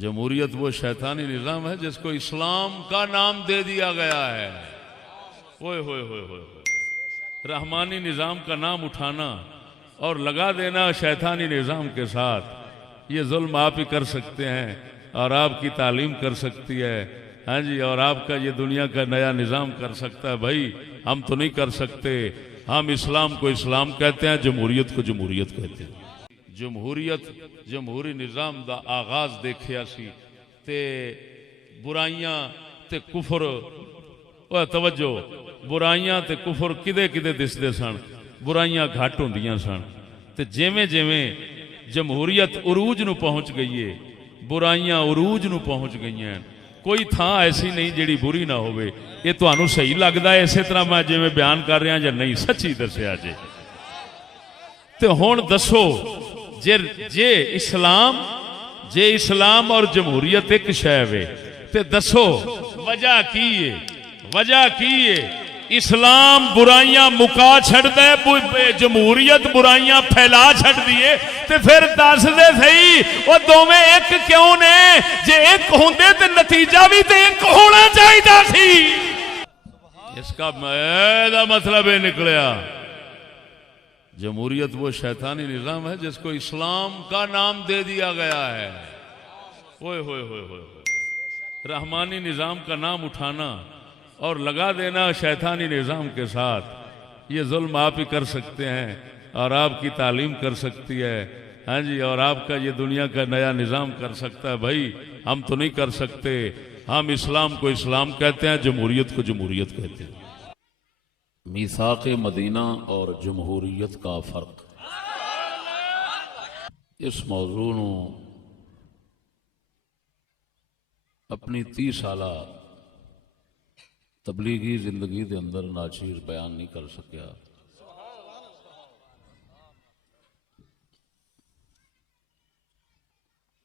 جمہوریت وہ شیطانی نظام ہے جس کو اسلام کا نام دے دیا گیا ہے۔ ہوئے ہوئے ہوئے ہوئے ہوئے، رحمانی نظام کا نام اٹھانا اور لگا دینا شیطانی نظام کے ساتھ، یہ ظلم آپ ہی کر سکتے ہیں، اور آپ کی تعلیم کر سکتی ہے، ہاں جی، اور آپ کا یہ دنیا کا نیا نظام کر سکتا ہے۔ بھائی ہم تو نہیں کر سکتے، ہم اسلام کو اسلام کہتے ہیں، جمہوریت کو جمہوریت کہتے ہیں۔ جمہوریت جمہوری نظام دا آغاز دیکھیا سی تے برائیاں تے کفر، توجہ، برائیاں تے کفر کدے کدے دسدے سن، برائیاں گھٹ ہوندیاں سن، تے جیویں جیویں جمہوریت عروج نو پہنچ گئی ہے، برائیاں عروج نو پہنچ گئی ہیں، کوئی تھان ایسی نہیں جیڑی بری نہ ہوئے۔ یہ تانوں صحیح لگدا ہے اسی طرح میں جویں بیان کر رہا یا نہیں؟ سچی دسیا جی۔ تے ہن دسو جے اسلام اور جمہوریت ایک شے وے تے دسو وجہ کی ہے؟ وجہ کی ہے؟ اسلام برائیاں مکا چھڑ دے، جمہوریت برائیاں پھیلا چھڑ دیے، تے پھر دس دے صحیح وہ دوویں ایک کیوں نے؟ جے ایک ہوندے تے نتیجہ بھی تے ایک ہونا چاہیے سی۔ اس کا مطلب یہ نکلیا جمہوریت وہ شیطانی نظام ہے جس کو اسلام کا نام دے دیا گیا ہے۔ ہوئے ہوئے ہوئے ہوئے، رحمانی نظام کا نام اٹھانا اور لگا دینا شیطانی نظام کے ساتھ، یہ ظلم آپ ہی کر سکتے ہیں، اور آپ کی تعلیم کر سکتی ہے، ہاں جی، اور آپ کا یہ دنیا کا نیا نظام کر سکتا ہے۔ بھائی ہم تو نہیں کر سکتے، ہم اسلام کو اسلام کہتے ہیں، جمہوریت کو جمہوریت کہتے ہیں۔ میثاق مدینہ اور جمہوریت کا فرق، اس موضوع نو اپنی 30 سالہ تبلیغی زندگی دے اندر ناچیز بیان نہیں کر سکیا۔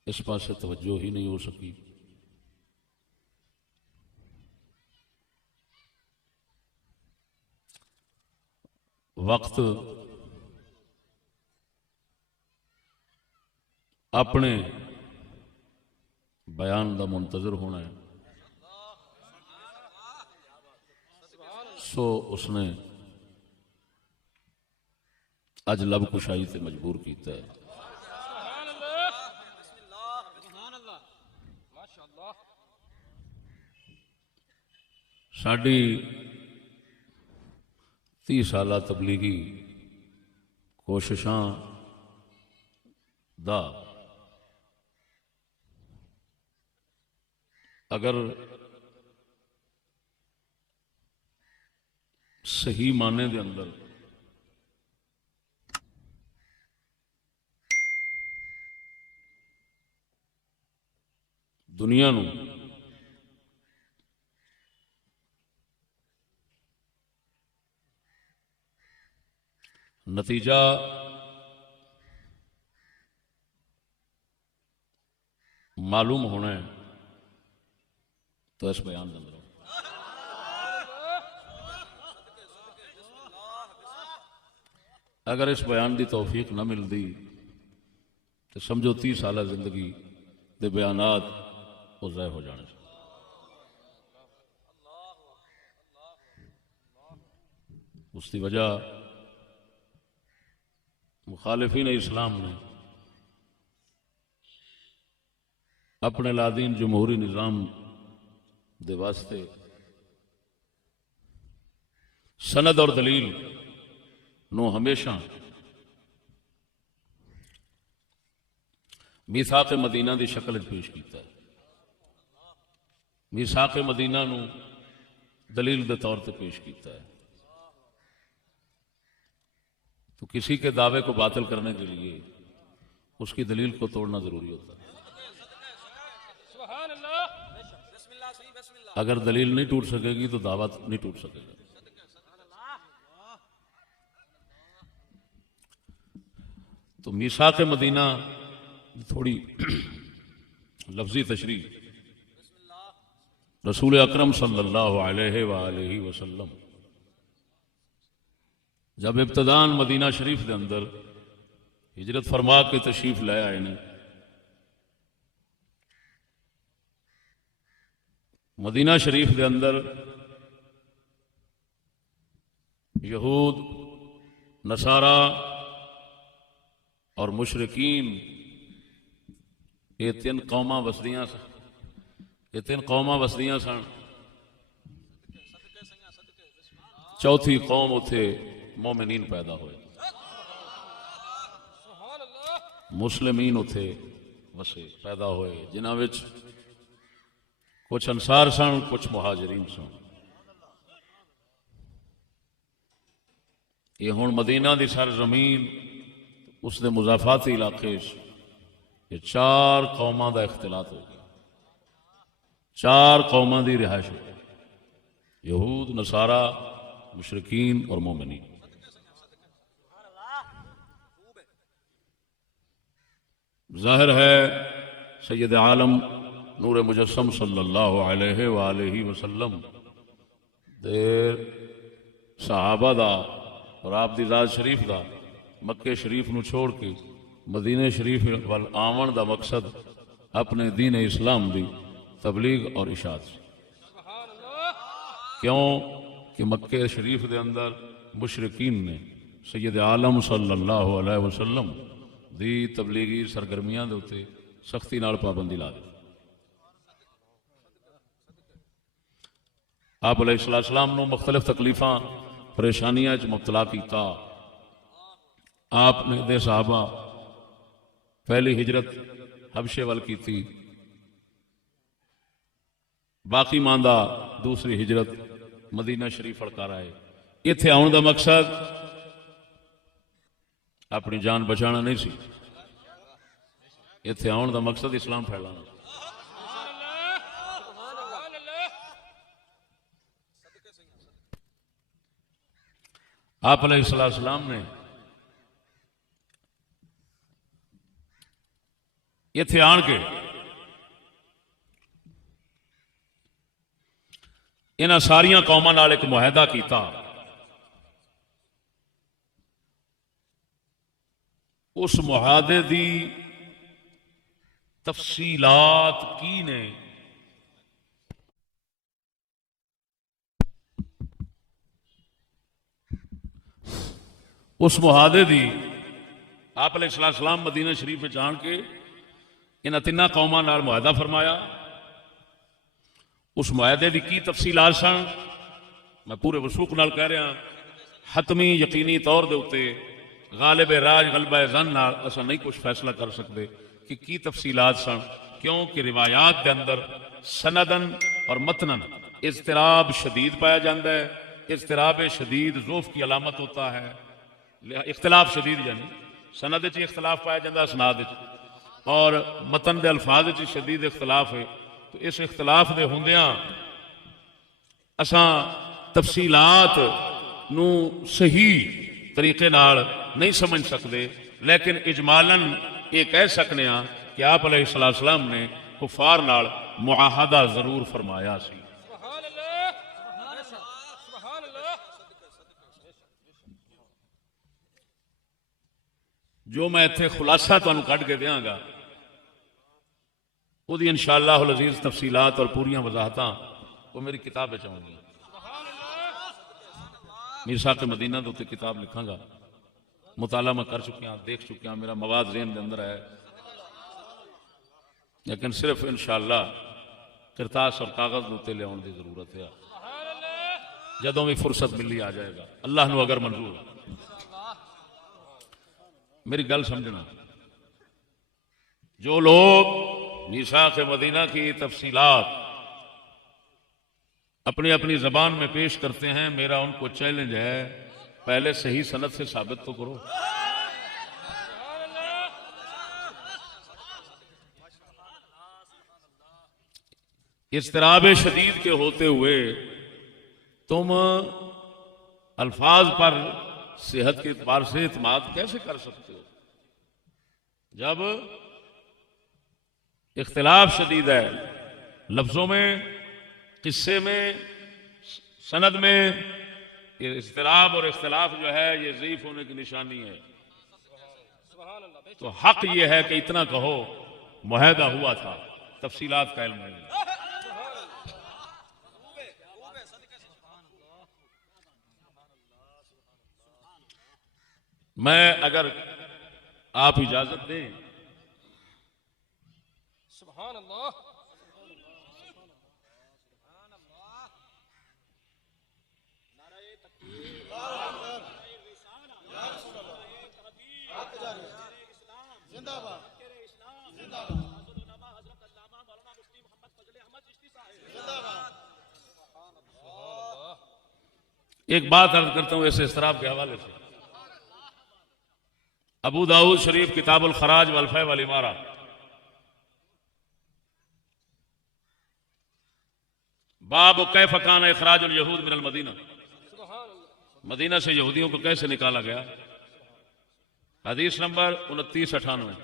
اس پاسے توجہ ہی نہیں ہو سکی۔ وقت اپنے بیان دا منتظر ہونا ہے، سو اس نے اج لب کشائی تے مجبور کیتا ہے۔ ساڈی 30 سالہ تبلیغی کوششاں دا اگر صحیح معنی دے اندر دنیا نو نتیجہ معلوم ہونا ہے تو اس بیان دے اندر اگر اس بیان دی توفیق نہ ملتی تو سمجھو 30 سالہ زندگی دے بیانات وہ ضائع ہو جانے سے۔ اس کی وجہ مخالفین اسلام نے اپنے لادین جمہوری نظام دے واسطے سند اور دلیل نو ہمیشہ میثاق مدینہ دی شکل پیش کیتا ہے۔ میثاق مدینہ نو دلیل دے طور تے پیش کیتا ہے۔ تو کسی کے دعوے کو باطل کرنے کے لیے اس کی دلیل کو توڑنا ضروری ہوتا ہے۔ اگر دلیل نہیں ٹوٹ سکے گی تو دعویٰ نہیں ٹوٹ سکے گا۔ تو میثاق مدینہ تھوڑی لفظی تشریح رسول اکرم صلی اللہ علیہ وآلہ وسلم جب ابتدان مدینہ شریف دے اندر ہجرت فرما کے تشریف لے آئے نے مدینہ شریف دے اندر یہود، نصارا اور مشرکین یہ تین قوماں وسدیاں سن چوتھی قوم اتھے مومنین پیدا ہوئے، مسلمین اتھے وسے پیدا ہوئے، جنہاں وچ کچھ انصار سن، کچھ مہاجرین سن۔ یہ ہن مدینہ دی سرزمین اس دے مضافاتی علاقے یہ چار قوماں دا اختلاط ہو گیا، چار قوماں دی رہائش ہو گئی، یہود، نصارا، مشرکین اور مومنین۔ ظاہر ہے سید عالم نور مجسم صلی اللہ علیہ وآلہ وسلم دے صحابہ دا اور آپ دی ذات شریف دا مکہ شریف نو چھوڑ کے مدینہ شریف وال آمن دا مقصد اپنے دین اسلام دی تبلیغ اور اشاعت سے، کیوں کہ مکہ شریف دے اندر مشرکین نے سید عالم صلی اللہ علیہ وسلم دی تبلیغی سرگرمیاں دے اتے سختی نال پابندی لا دی۔ آپ علیہ السلام نو مختلف تکلیفاں پریشانیاں مبتلا کیتا۔ آپ نے دے صحابہ پہلی ہجرت حبشے وال کی تھی، باقی ماندہ دوسری ہجرت مدینہ شریف کر آئے۔ اتنے آن دا مقصد اپنی جان بچانا نہیں سی، اتنے آن دا مقصد اسلام پھیلانا۔ آپ علیہ السلام نے اتنے آن کے انہاں ساریاں قوماں نال ایک معاہدہ کیتا، اس معاہدے دی تفصیلات کی نے اس معاہدے دی آپ علیہ السلام مدینہ شریف میں جان کے انہاں تیناں قوماں نال معاہدہ فرمایا۔ اس معاہدے دی کی تفصیلات سن میں پورے وثوق نال کہہ رہا، حتمی یقینی طور دے اتے غالب راج غلبہ زن نال اساں نہیں کچھ فیصلہ کر سکتے کہ کی تفصیلات سن، کیونکہ روایات کے اندر سندن اور متنن اضطراب شدید پایا جاتا ہے۔ اضطراب شدید ضعف کی علامت ہوتا ہے، اختلاف شدید یعنی سند چ اختلاف پایا جاتا ہے، اسناد اور متن دے الفاظ چ شدید اختلاف ہے۔ تو اس اختلاف دے ہوندیاں اساں تفصیلات نو صحیح طریقے نال نہیں سمجھ سکتے، لیکن اجمالاً یہ کہہ سکنے ہاں کہ آپ علیہ السلام نے کفار نال معاہدہ ضرور فرمایا سی۔ جو میں اتنے خلاصہ تمہیں کٹ کے دیاں گا وہ انشاءاللہ العزیز تفصیلات اور پوریاں وضاحتاں وہ میری کتاب میں چاہوں گی، میثاق مدینہ تو کتاب لکھاں گا، مطالعہ میں کر چکیاں، دیکھ چکیاں، میرا مواد ذہن کے اندر ہے، لیکن صرف انشاءاللہ کرتاس اور کاغذ دوتے لے آنے کی ضرورت ہے، جدوں بھی فرصت ملی آ جائے گا اللہ نو اگر منظور۔ میری گل سمجھنا، جو لوگ میثاق مدینہ کی تفصیلات اپنی اپنی زبان میں پیش کرتے ہیں، میرا ان کو چیلنج ہے پہلے صحیح سند سے ثابت تو کرو۔ اضطراب شدید کے ہوتے ہوئے تم الفاظ پر صحت کے اعتبار سے اعتماد کیسے کر سکتے ہو جب اختلاف شدید ہے لفظوں میں، قصے میں، سند میں؟ یہ اضطراب اور اختلاف جو ہے یہ ضعیف ہونے کی نشانی ہے۔ تو حق یہ ہے کہ اتنا کہو معاہدہ ہوا تھا، تفصیلات کا علم نہیں۔ میں اگر آپ اجازت دیں سبحان اللہ ایک بات عرض کرتا ہوں ایسے اضطراب کے حوالے سے. ابو داؤد شریف کتاب الخراج والفیء والامارہ باب کیف کان اخراج الیہود من المدینہ، مدینہ سے یہودیوں کو کیسے نکالا گیا. حدیث نمبر 2998.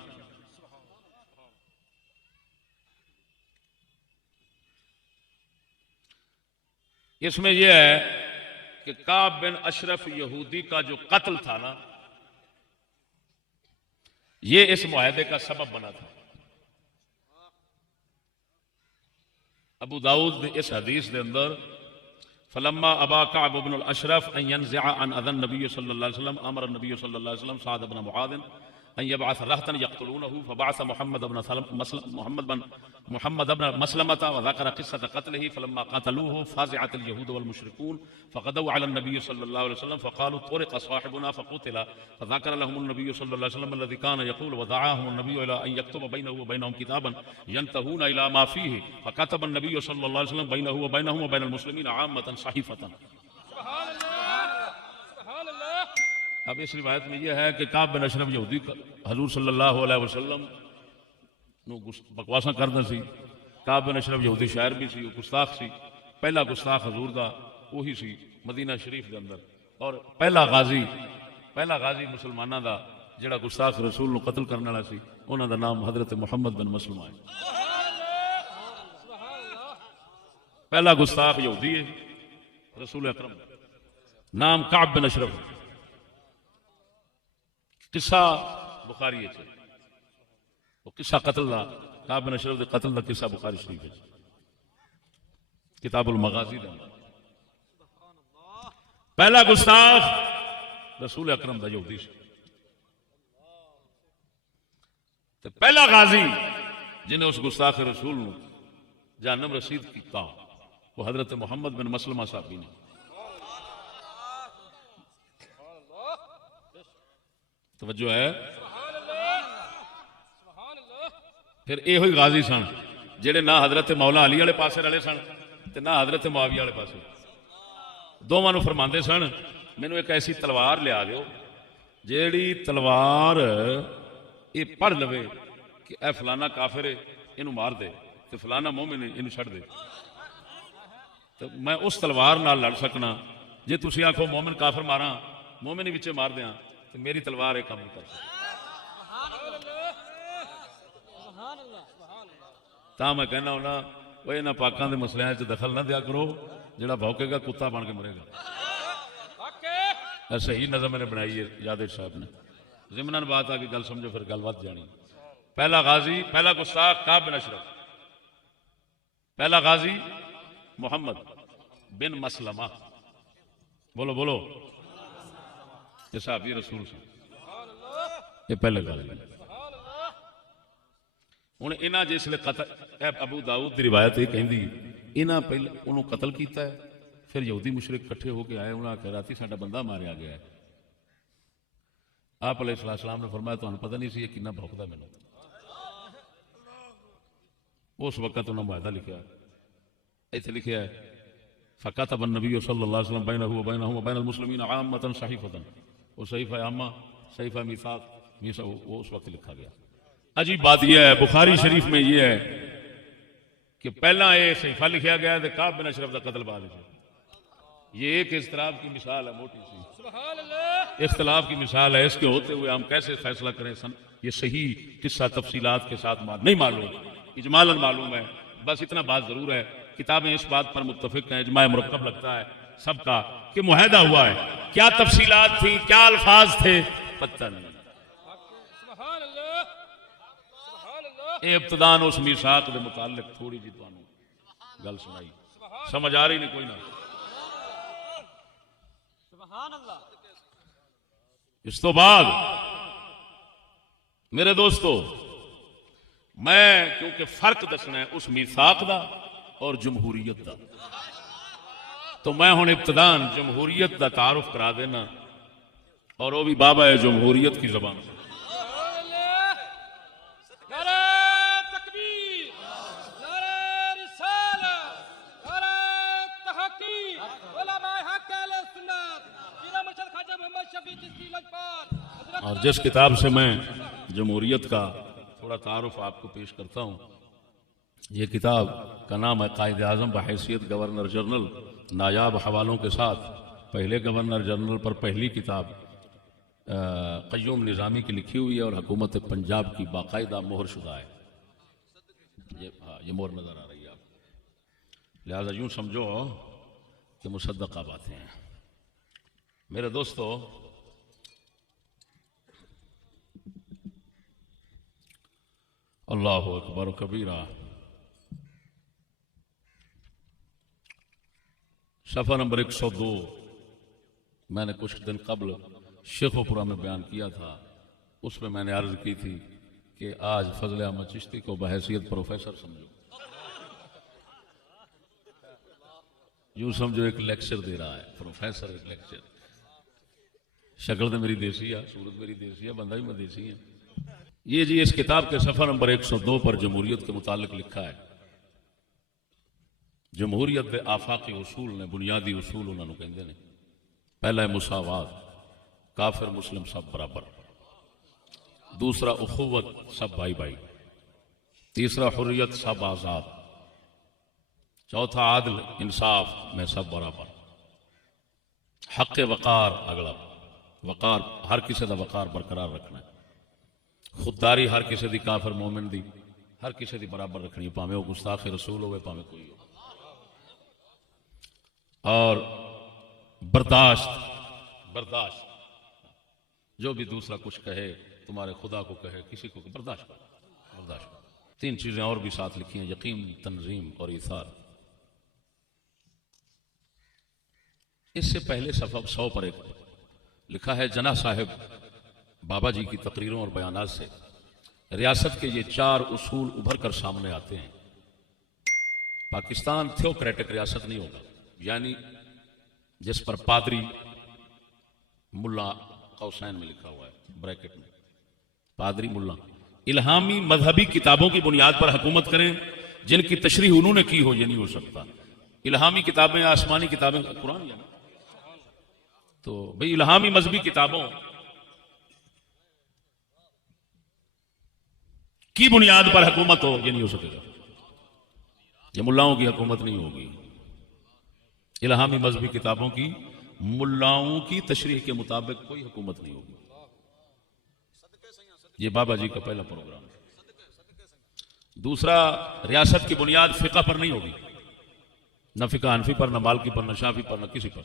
اس میں یہ ہے کہ کعب بن اشرف یہودی کا جو قتل تھا نا، یہ اس معاہدے کا سبب بنا تھا. ابو داؤد اس حدیث دے اندر فلما ابا كعب بن الاشرف ان ينزع عن اذى النبي صلى الله عليه وسلم امر النبي صلى الله عليه وسلم سعد بن معاذ ان يبعث رهطا يقتلونه، فبعث محمد بن مسلمة وذكر قصة قتله. فلما قتلوه فزعت اليهود والمشركون فغدوا على النبي صلى الله عليه وسلم فقالوا طرق صاحبنا فقتل. فذكر لهم النبي صلى الله عليه وسلم الذي كان يقول، ودعاهم النبي الى ان يكتب بينه وبينهم كتابا ينتهون الى ما فيه، فكتب النبي صلى الله عليه وسلم بينه وبينهم وبين المسلمين عامة صحيفة. اب اس روایت میں یہ ہے کہ کعب بن اشرف یہودی حضور صلی اللہ علیہ وسلم نو بکواساں کردا سی. کعب بن اشرف یہودی شاعر بھی سی، گستاخ سی. پہلا گستاخ حضور دا وہی سی مدینہ شریف دے اندر، اور پہلا غازی مسلماناں دا جڑا گستاخ رسول نو قتل کرنے والا سی، انہاں دا نام حضرت محمد بن مسلمہ ہے. پہلا گستاخ یہودی ہے رسول اکرم، نام کعب بن اشرف. قصہ بخاری ہے، وہ قصہ قتل دا کعب بن اشرف دے قتل دا قصہ بخاری شریف ہے، کتاب المغازی دا. پہلا گستاخ رسول اکرم دا یہودی سے، تے پہلا غازی جنہیں اس گستاخ رسول نو جہنم رسید کیتا وہ حضرت محمد بن مسلمہ صحابی نے. توجہ ہے. پھر یہ ہوئی غازی سن جڑے نہ حضرت مولا علی والے پاسے رلے سن تے نہ حضرت معاویہ والے پاسے. دونوں فرماندے سن مینوں ایک ایسی تلوار لیا دیو جیڑی تلوار یہ پڑھ لوے کہ اے فلانا کافر ہے اینو مار دے تے فلانا مومن ہے اینو چھڑ دے. تو میں اس تلوار نال لڑ سکنا. جے تسی آکھو مومن کافر ماراں مومن ہی وچے مار دیاں تو میری تلوار ایک کام نہیں کر سکتی. تا میں کہنا ہونا وہ انہاں پاکاں دے مسئلیاں وچ دخل نہ دیا کرو، جڑا بھوکے گا کتا بن کے مرے گا. صحیح نظم میں نے بنائی ہے یادر صاحب نے. ضمناً بات آ کے گل سمجھو پھر گل بات جانی. پہلا غازی، پہلا گستاخ کعب بن اشرف، پہلا غازی محمد بن مسلمہ. بولو بولو، یہ صحابی رسول سے یہ پہلے غازی. ہوں انہاں جس لئے قتل ابو داؤد دی روایت یہ کہندی انہاں پہلے انہوں قتل کیتا ہے، پھر یہودی مشرک کٹھے ہو کے آئے، انہوں نے کہا راتی ساڈا بندہ ماریا گیا ہے. آپ علیہ السلام نے فرمایا تمہیں پتہ نہیں سی یہ کتنا بھوکدا مینوں. اس وقت انہوں نے معاہدہ لکھا ہے، ایتھے لکھا ہے فکتب النبی صلی اللہ علیہ وسلم بینہ وبینہم وبین المسلمین عامۃ صحیفۃ. وہ صحیفہ عامہ، صحیفہ میثاق، وہ اس وقت لکھا گیا. عجیب بات یہ ہے بخاری شریف میں یہ ہے کہ پہلا یہ صحیفہ لکھا گیا ہے کعب بن اشرف کا قتل بعد میں. یہ ایک اضطراب کی مثال ہے، موٹی سی اختلاف کی مثال ہے. اس کے ہوتے ہوئے ہم کیسے فیصلہ کریں؟ یہ صحیح قصہ تفصیلات کے ساتھ نہیں معلوم، اجمالاً معلوم ہے. بس اتنا بات ضرور ہے کتابیں اس بات پر متفق ہیں، اجماع مرکب لگتا ہے سب کا کہ معاہدہ ہوا ہے. کیا تفصیلات تھیں، کیا الفاظ تھے، پتہ نہیں. ابتدان اس میثاق کے متعلق تھوڑی جی تانوں گل سنائی، سمجھ آ رہی نہیں کوئی نہ. اس تو بعد میرے دوستو میں کیونکہ فرق دسنا ہے اس میثاق دا اور جمہوریت دا، تو میں ہن ابتدان جمہوریت دا تعارف کرا دینا، اور وہ بھی بابا ہے جمہوریت کی زبان سے۔ اور جس کتاب سے میں جمہوریت کا تھوڑا تعارف آپ کو پیش کرتا ہوں، یہ کتاب کا نام ہے قائد اعظم بحیثیت گورنر جنرل، نایاب حوالوں کے ساتھ پہلے گورنر جنرل پر پہلی کتاب قیوم نظامی کی لکھی ہوئی ہے، اور حکومت پنجاب کی باقاعدہ مہر شدہ ہے۔ یہ مہر نظر آ رہی ہے آپ، لہذا یوں سمجھو کہ مصدقہ باتیں ہیں۔ میرے دوستو، اللہ اکبر کبیرہ، صفحہ نمبر 102 میں نے کچھ دن قبل شیخو پورہ میں بیان کیا تھا، اس میں میں نے عرض کی تھی کہ آج فضل احمد چشتی کو بحیثیت پروفیسر سمجھو، یوں سمجھو ایک لیکچر دے رہا ہے پروفیسر، ایک لیکچر۔ شکل تو میری دیسی ہے، صورت میری دیسی ہے، بندہ بھی میں دیسی ہے۔ یہ جی اس کتاب کے صفحہ نمبر 102 پر جمہوریت کے متعلق لکھا ہے، جمہوریت دے آفاقی اصول نے، بنیادی اصول انہوں نے کہندے نے۔ پہلا ہے مساوات، کافر مسلم سب برابر۔ دوسرا اخوت، سب بھائی بھائی۔ تیسرا حریت، سب آزاد۔ چوتھا عدل، انصاف میں سب برابر۔ حق وقار، اگلا وقار، ہر کسی دا وقار برقرار رکھنا ہے۔ خودداری ہر کسی دی، کافر مومن دی، ہر کسی دی برابر رکھنی ہے، پاویں وہ گستاخ رسول ہوئے پاویں کوئی ہو۔ اور برداشت، برداشت، جو بھی دوسرا کچھ کہے، تمہارے خدا کو کہے، کسی کو برداشت کرو، برداشت کرو۔ تین چیزیں اور بھی ساتھ لکھی ہیں، یقین، تنظیم اور ایثار۔ اس سے پہلے صفحہ 100 پر ایک لکھا ہے، جناح صاحب بابا جی کی تقریروں اور بیانات سے ریاست کے یہ 4 اصول ابھر کر سامنے آتے ہیں۔ پاکستان تھیوکریٹک ریاست نہیں ہوگا، یعنی جس پر پادری، ملا قوسین میں لکھا ہوا ہے بریکٹ میں، پادری ملا الہامی مذہبی کتابوں کی بنیاد پر حکومت کریں جن کی تشریح انہوں نے کی ہو، یہ نہیں ہو سکتا۔ الہامی کتابیں، آسمانی کتابیں، قرآن ہے نا، تو بھئی الہامی مذہبی کتابوں کی بنیاد پر حکومت ہو، یہ نہیں ہو سکے گا، یہ ملاؤں کی حکومت نہیں ہوگی۔ الہامی مذہبی کتابوں کی ملاؤں کی تشریح کے مطابق کوئی حکومت نہیں ہوگی۔ یہ بابا جی کا پہلا پروگرام ہے۔ دوسرا، ریاست کی بنیاد فقہ پر نہیں ہوگی، نہ فقہ حنفی پر، نہ مالکی پر، نہ شافعی پر، نہ کسی پر۔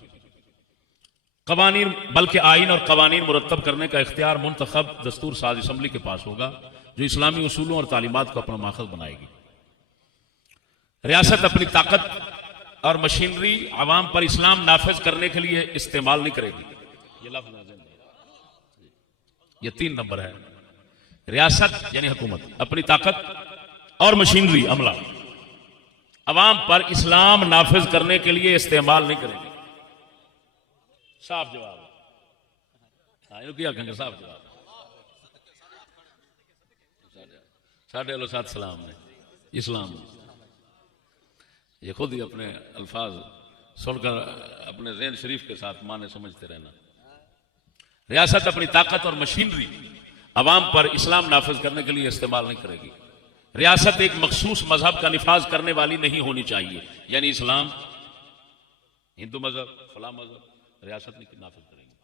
قوانین، بلکہ آئین اور قوانین مرتب کرنے کا اختیار منتخب دستور ساز اسمبلی کے پاس ہوگا، جو اسلامی اصولوں اور تعلیمات کو اپنا ماخذ بنائے گی۔ ریاست اپنی طاقت اور مشینری عوام پر اسلام نافذ کرنے کے لیے استعمال نہیں کرے گی۔ یہ لفظ یہ 3 نمبر ہے۔ ریاست یعنی حکومت اپنی طاقت اور مشینری، عملہ، عوام پر اسلام نافذ کرنے کے لیے استعمال نہیں کرے گی۔ صاف جواب، کیا کہیں گے، صاف جواب۔ ساڑھے اللہ سات سلام نے اسلام، یہ خود ہی اپنے الفاظ سن کر اپنے ذہن شریف کے ساتھ معنی سمجھتے رہنا۔ ریاست اپنی طاقت اور مشینری عوام پر اسلام نافذ کرنے کے لیے استعمال نہیں کرے گی۔ ریاست ایک مخصوص مذہب کا نفاذ کرنے والی نہیں ہونی چاہیے، یعنی اسلام، ہندو مذہب، فلاں مذہب، ریاست نہیں نافذ کرے گی۔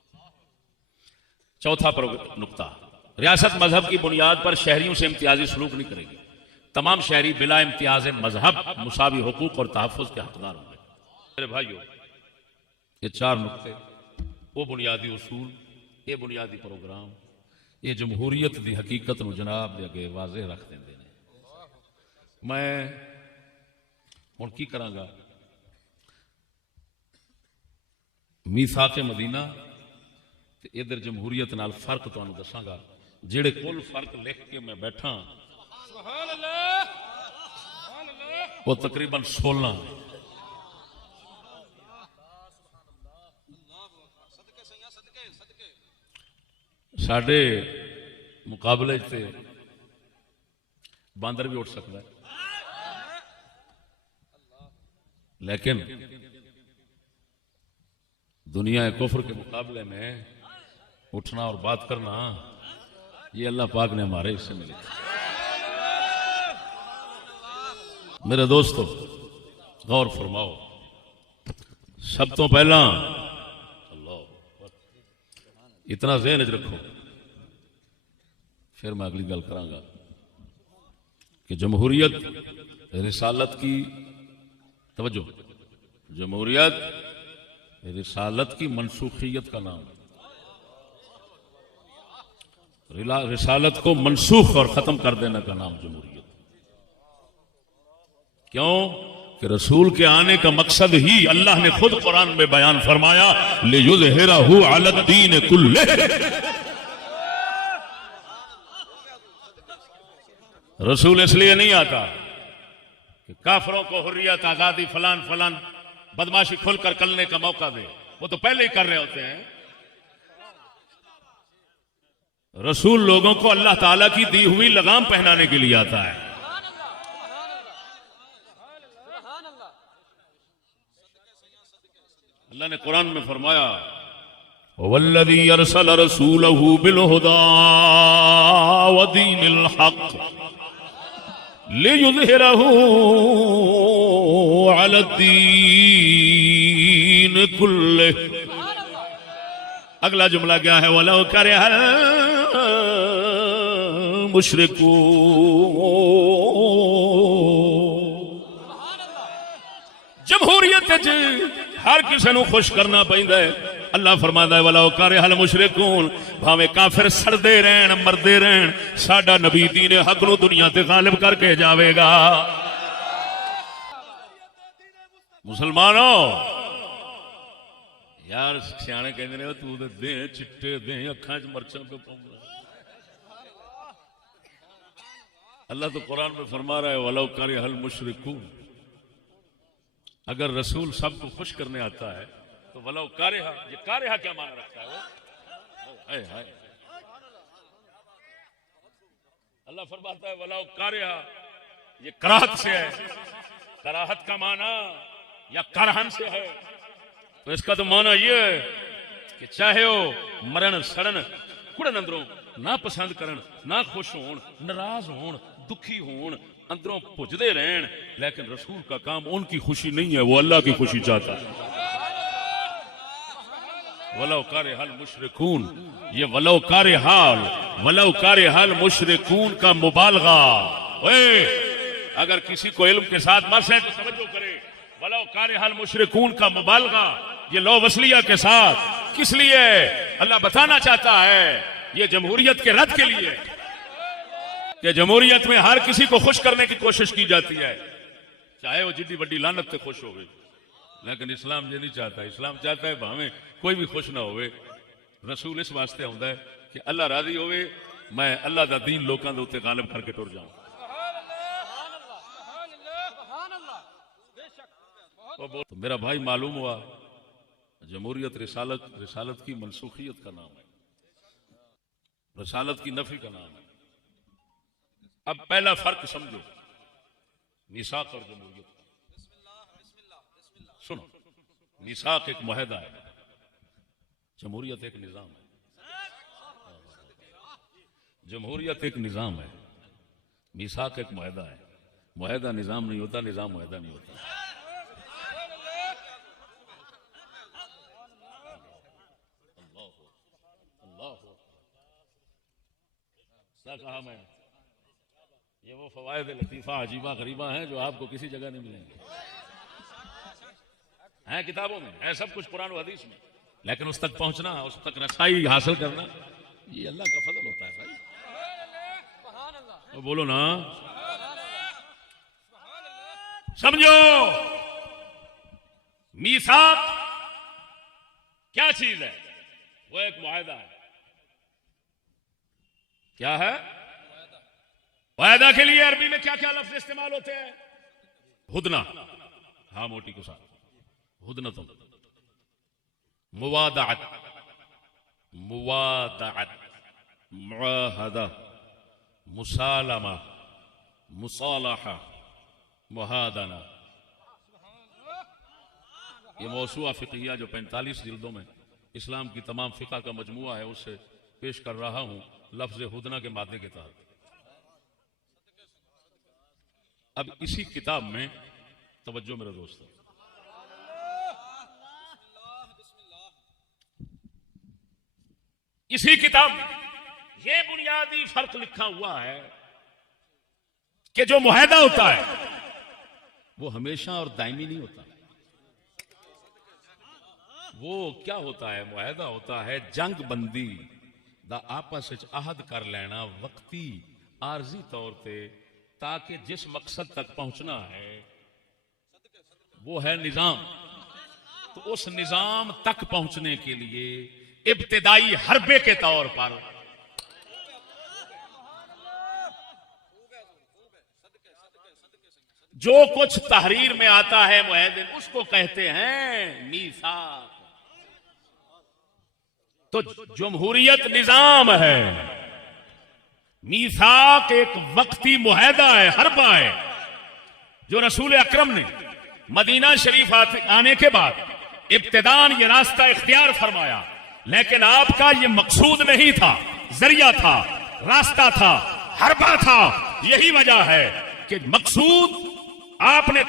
چوتھا نقطہ، ریاست مذہب کی بنیاد پر شہریوں سے امتیازی سلوک نہیں کرے گی۔ تمام شہری بلا امتیاز مذہب مساوی حقوق اور تحفظ کے حقدار ہوں گے۔ میرے بھائیو، یہ 4 نقطے، وہ بنیادی اصول، یہ بنیادی پروگرام، یہ جمہوریت دی حقیقت نو جناب دے اگے واضح رکھ دیں۔ میں ہن کی کراں گا، میثاق مدینہ تے ادھر جمہوریت نال فرق تانوں دساں گا جڑے کل فرق لکھ کے میں بیٹھا سبحان اللہ وہ تقریباً 16 ساڈے مقابلے سے باندر بھی اٹھ سکتا ہے لیکن دنیا کفر کے مقابلے میں اٹھنا اور بات کرنا یہ اللہ پاک نے ہمارے حصے میں لکھا. میرے دوستو غور فرماؤ. سب تو پہلا اتنا ذہن وچ رکھو پھر میں اگلی گل کراں گا کہ جمہوریت رسالت کی توجہ جمہوریت رسالت کی منسوخیت کا نام ہے. رسالت کو منسوخ اور ختم کر دینے کا نام جمہوریت. کیوں کہ رسول کے آنے کا مقصد ہی اللہ نے خود قرآن میں بیان فرمایا لِيُظْهِرَهُ عَلَى الدِّينِ كُلِّهِ. رسول اس لیے نہیں آتا کہ کافروں کو حریت آزادی فلان فلان بدماشی کھل کر کرنے کا موقع دے. وہ تو پہلے ہی کر رہے ہوتے ہیں. رسول لوگوں کو اللہ تعالیٰ کی دی ہوئی لگام پہنانے کے لیے آتا ہے. اللہ نے قرآن میں فرمایا وَالَّذِي أَرْسَلَ رَسُولَهُ بِالْهُدَىٰ وَدِينِ الْحَقِّ لِيُظْهِرَهُ عَلَى الدِّينِ كُلِّهِ. اگلا جملہ کیا ہے وَلَوْ كَرِهَ الْمُشْرِكُونَ. جمہوریت ہر کسی نو خوش کرنا پیندا ہے. اللہ فرماتا ہے وَلَوْ كَرِهَ الْمُشْرِكُونَ. بھاویں کافر سڑدے رہن مردے رہن ساڈا نبی دین حق نو دنیا تے غالب کر کے جاوے گا. مسلمانوں یار سیانے کہندے نے تو تے دے چٹے دے اکھاں وچ مرچاں پہ پاؤں. اللہ تو قرآن میں فرما رہا ہے وَلَوْ كَرِهَ الْمُشْرِكُونَ. اگر رسول سب کو خوش کرنے آتا ہے تو ولو کارہا. یہ کارہا کیا معنی رکھتا ہے وہ اللہ فرماتا ہے ولو کارہا. یہ کراہت سے ہے. کراہت کا معنی یا کرہن سے ہے. تو اس کا تو معنی یہ ہے کہ چاہے وہ مرن سڑن کڑن اندروں نہ پسند کرن نہ خوش ہون ناراض ہون دکھی ہون اندروں پجدے رہن لیکن رسول کا کام ان کی خوشی نہیں ہے وہ اللہ کی خوشی چاہتا ہے. ولو کارہ المشرکون. یہ ولو کارہ المشرکون کا مبالغہ. اگر کسی کو علم کے ساتھ مرس ہے تو توجہ کرے. ولو کارہ المشرکون کا مبالغہ یہ لو وصلیہ کے ساتھ کس لیے اللہ بتانا چاہتا ہے یہ جمہوریت کے رد کے لیے کہ جمہوریت میں ہر کسی کو خوش کرنے کی کوشش کی جاتی ہے چاہے وہ جتنی بڑی لعنت سے خوش ہوئے. لیکن اسلام یہ نہیں چاہتا. اسلام چاہتا ہے بھاویں کوئی بھی خوش نہ ہوئے. رسول اس واسطے ہوندا ہے کہ اللہ راضی ہوئے میں اللہ دا دین لوکاں دے اوتے غالب کر کے ٹر جاؤں. تو میرا بھائی معلوم ہوا جمہوریت رسالت کی منسوخیت کا نام ہے. رسالت کی نفی کا نام ہے. اب پہلا فرق سمجھو میثاق اور جمہوریت کا. سنو میثاق ایک معاہدہ ہے. جمہوریت ایک نظام ہے. جمہوریت ایک نظام ہے. میثاق ایک معاہدہ ہے. معاہدہ نظام نہیں ہوتا. نظام معاہدہ نہیں ہوتا. کیا کہا میں یہ وہ فوائد لطیفہ عجیبہ غریبہ ہیں جو آپ کو کسی جگہ نہیں ملیں گے. ہیں کتابوں میں ہے سب کچھ قرآن و حدیث میں لیکن اس تک پہنچنا اس تک رسائی حاصل کرنا یہ اللہ کا فضل ہوتا ہے بھائی. بولو نا سمجھو میثاق کیا چیز ہے. وہ ایک معاہدہ ہے. کیا ہے معاہدہ؟ کے لیے عربی میں کیا کیا لفظ استعمال ہوتے ہیں؟ ہدنہ، ہاں موٹی کو ساتھ، ہدنۃ، موادعت، موادعت، معاہدہ، مسالمہ، مصالحہ، محادنہ. یہ موسوعہ فقہیہ جو 45 جلدوں میں اسلام کی تمام فقہ کا مجموعہ ہے اس سے پیش کر رہا ہوں لفظ ہدنہ کے مادے کے تحت. اب اسی کتاب میں توجہ میرے دوست، اسی کتاب میں یہ بنیادی فرق لکھا ہوا ہے کہ جو معاہدہ ہوتا ہے وہ ہمیشہ اور دائمی نہیں ہوتا. وہ کیا ہوتا ہے؟ معاہدہ ہوتا ہے جنگ بندی دا آپس وچ عہد کر لینا وقتی عارضی طور پہ، تاکہ جس مقصد تک پہنچنا ہے وہ ہے نظام. تو اس نظام تک پہنچنے کے لیے ابتدائی حربے کے طور پر جو کچھ تحریر میں آتا ہے معاہدے، اس کو کہتے ہیں میثاق. تو جمہوریت نظام ہے، میثاق ایک وقتی معاہدہ ہے، حربہ ہے، جو رسول اکرم نے مدینہ شریف آنے کے بعد ابتداً یہ راستہ اختیار فرمایا، لیکن آپ کا یہ مقصود نہیں تھا، ذریعہ تھا، راستہ تھا، حربہ تھا. یہی وجہ ہے کہ مقصود آپ نے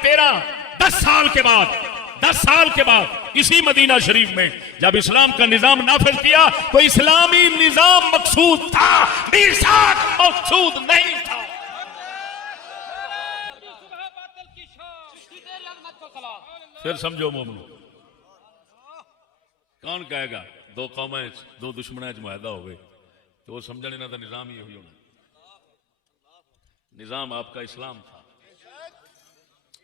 10 سال کے بعد اسی مدینہ شریف میں جب اسلام کا نظام نافذ کیا تو اسلامی نظام مقصود تھا، میثاق مقصود نہیں تھا. پھر سمجھو مومنو، کون کہے گا دو قومیں دو دشمنیں معاہدہ ہو گئے تو وہ سمجھنے نہ تھا نظام ہی ہوئی ہونا. نظام آپ کا اسلام تھا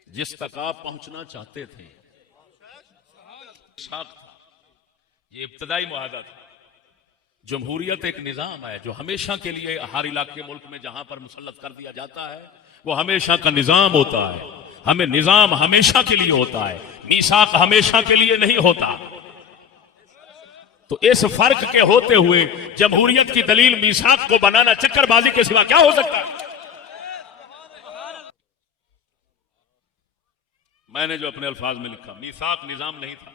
جس تک آپ پہنچنا چاہتے تھے. یہ ابتدائی معاہدہ تھا. جمہوریت ایک نظام ہے جو ہمیشہ کے لیے ہر علاقے ملک میں جہاں پر مسلط کر دیا جاتا ہے وہ ہمیشہ کا نظام ہوتا ہے. ہمیں نظام ہمیشہ کے لیے ہوتا ہے، میثاق ہمیشہ کے لیے نہیں ہوتا. تو اس فرق کے ہوتے ہوئے جمہوریت کی دلیل میثاق کو بنانا چکر بازی کے سوا کیا ہو سکتا ہے؟ میں نے جو اپنے الفاظ میں لکھا، میثاق نظام نہیں تھا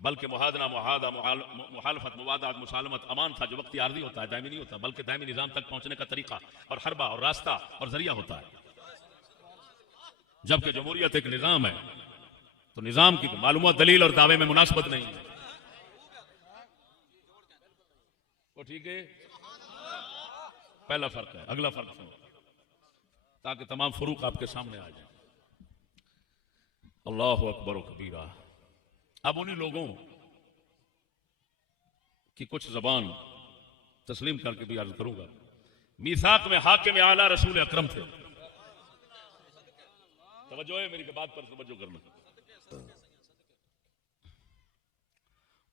بلکہ محادنہ، معاہدہ، مخالفت، موادعت، مسالمت، امان تھا جو وقتی عارضی ہوتا ہے، دائمی نہیں ہوتا، بلکہ دائمی نظام تک پہنچنے کا طریقہ اور حربہ اور راستہ اور ذریعہ ہوتا ہے. جبکہ جمہوریت ایک نظام ہے تو نظام کی معلومات، دلیل اور دعوے میں مناسبت نہیں ہے. وہ ٹھیک ہے؟ پہلا فرق ہے. اگلا فرق سنو تاکہ تمام فروق آپ کے سامنے آ جائیں. اللہ اکبر و کبیرہ. اب انہی لوگوں کی کچھ زبان تسلیم کر کے بھی عرض کروں گا. میثاق میں حاکم اعلیٰ رسول اکرم تھے. توجہ ہے میری بات پر، توجہ کرنا.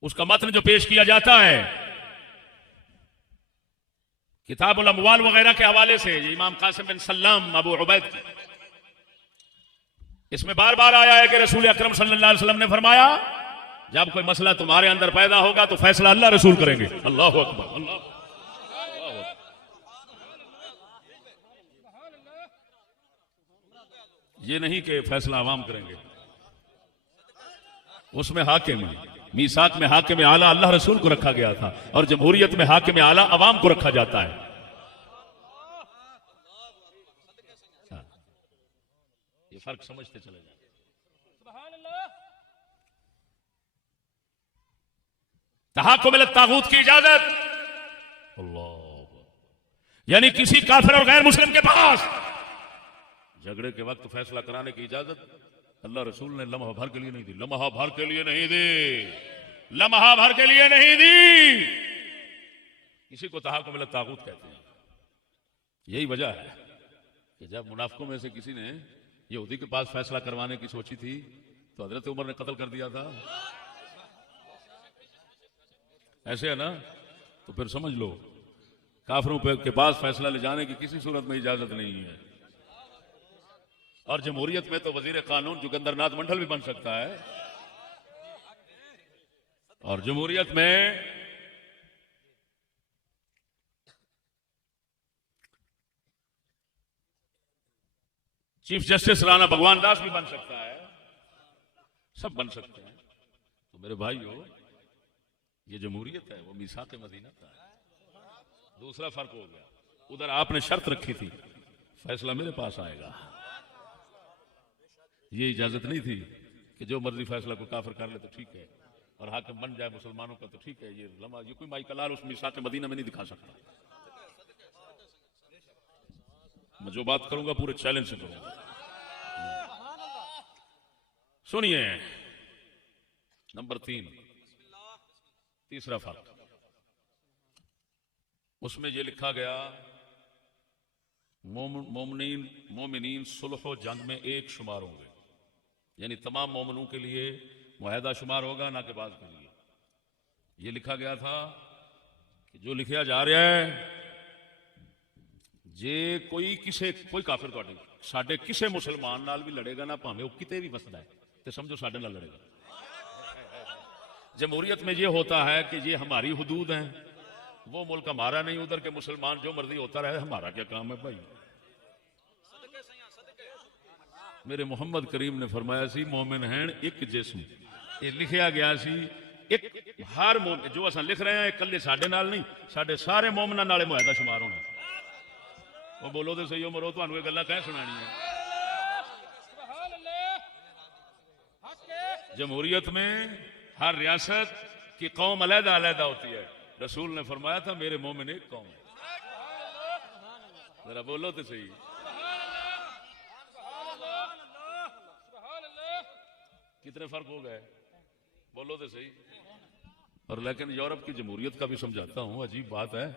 اس کا متن جو پیش کیا جاتا ہے کتاب الاموال وغیرہ کے حوالے سے، امام قاسم بن سلام ابو عبید کی، اس میں بار بار آیا ہے کہ رسول اکرم صلی اللہ علیہ وسلم نے فرمایا جب کوئی مسئلہ تمہارے اندر پیدا ہوگا تو فیصلہ اللہ رسول کریں گے. اللہ اکبر. اللہ یہ نہیں کہ فیصلہ عوام کریں گے. اس میں حاکم، میثاق میں حاکم اعلیٰ اللہ رسول کو رکھا گیا تھا اور جمہوریت میں حاکم اعلیٰ عوام کو رکھا جاتا ہے. یہ فرق سمجھتے چلے جائیں. تحاکم الی الطاغوت کی اجازت، اللہ، یعنی کسی کافر اور غیر مسلم کے پاس جھگڑے کے وقت فیصلہ کرانے کی اجازت اللہ رسول نے لمحہ بھر کے لیے نہیں دی. لمحہ بھر کے لیے نہیں دی. لمحہ بھر کے لیے نہیں دی. اسی کو تحاکم الی الطاغوت کہتے ہیں. یہی وجہ ہے کہ جب منافقوں میں سے کسی نے یہودی کے پاس فیصلہ کروانے کی سوچی تھی تو حضرت عمر نے قتل کر دیا تھا. ایسے ہے نا؟ تو پھر سمجھ لو کافروں کے پاس فیصلہ لے جانے کی کسی صورت میں اجازت نہیں ہے. اور جمہوریت میں تو وزیر قانون جوگندر ناتھ منڈل بھی بن سکتا ہے. اور جمہوریت میں چیف جسٹس رانا بھگوان داس بھی بن سکتا ہے. سب بن سکتے ہیں. تو میرے بھائیو یہ جمہوریت ہے، وہ میثاق مدینہ کا ہے. دوسرا فرق ہو گیا، ادھر آپ نے شرط رکھی تھی فیصلہ میرے پاس آئے گا. یہ اجازت نہیں تھی کہ جو مرضی فیصلہ کو کافر کر لے تو ٹھیک ہے اور حاکم بن جائے مسلمانوں کا تو ٹھیک ہے. یہ کوئی مائی کلال اس میثاق مدینہ میں نہیں دکھا سکتا. میں جو بات کروں گا پورے چیلنج سے کروں گا. سنیے نمبر 3، تیسرا فرق اس میں یہ لکھا گیا مومنین صلح و جنگ میں ایک شمار ہوں گے، یعنی تمام مومنوں کے لیے معاہدہ شمار ہوگا، نہ کہ بعض کے لیے. یہ لکھا گیا تھا کہ جو لکھیا جا رہا ہے جے کوئی کافر ساڈے کسے مسلمان نال بھی لڑے گا نا، پاویں وہ کتے بھی بسدا ہے تو سمجھو ساڈے نال لڑے گا. جمہوریت میں یہ ہوتا ہے کہ یہ ہماری حدود ہیں، وہ ملک ہمارا نہیں، ادھر کے مسلمان جو مرضی ہوتا رہے، ہمارا کیا کام ہے بھائی. میرے محمد کریم نے فرمایا سی مومن ہیں ایک جسم. یہ لکھیا گیا سی ایک ہر مومن جو اساں لکھ رہے ہیں اکلے ساڈے نال نہیں، ساڈے سارے مومناں نال معاہدہ شمار ہونا. وہ بولو تو صحیح ہو مرو، تانوں یہ گلاں کہیں سنانی ہیں. جمہوریت میں ہر ریاست کی قوم علیحدہ علیحدہ ہوتی ہے. رسول نے فرمایا تھا میرے مومن ایک قوم ہے. ذرا بولو تو صحیح. کتنے فرق ہو گئے؟ بولو تو صحیح. اور لیکن یورپ کی جمہوریت کا بھی سمجھاتا ہوں، عجیب بات ہے.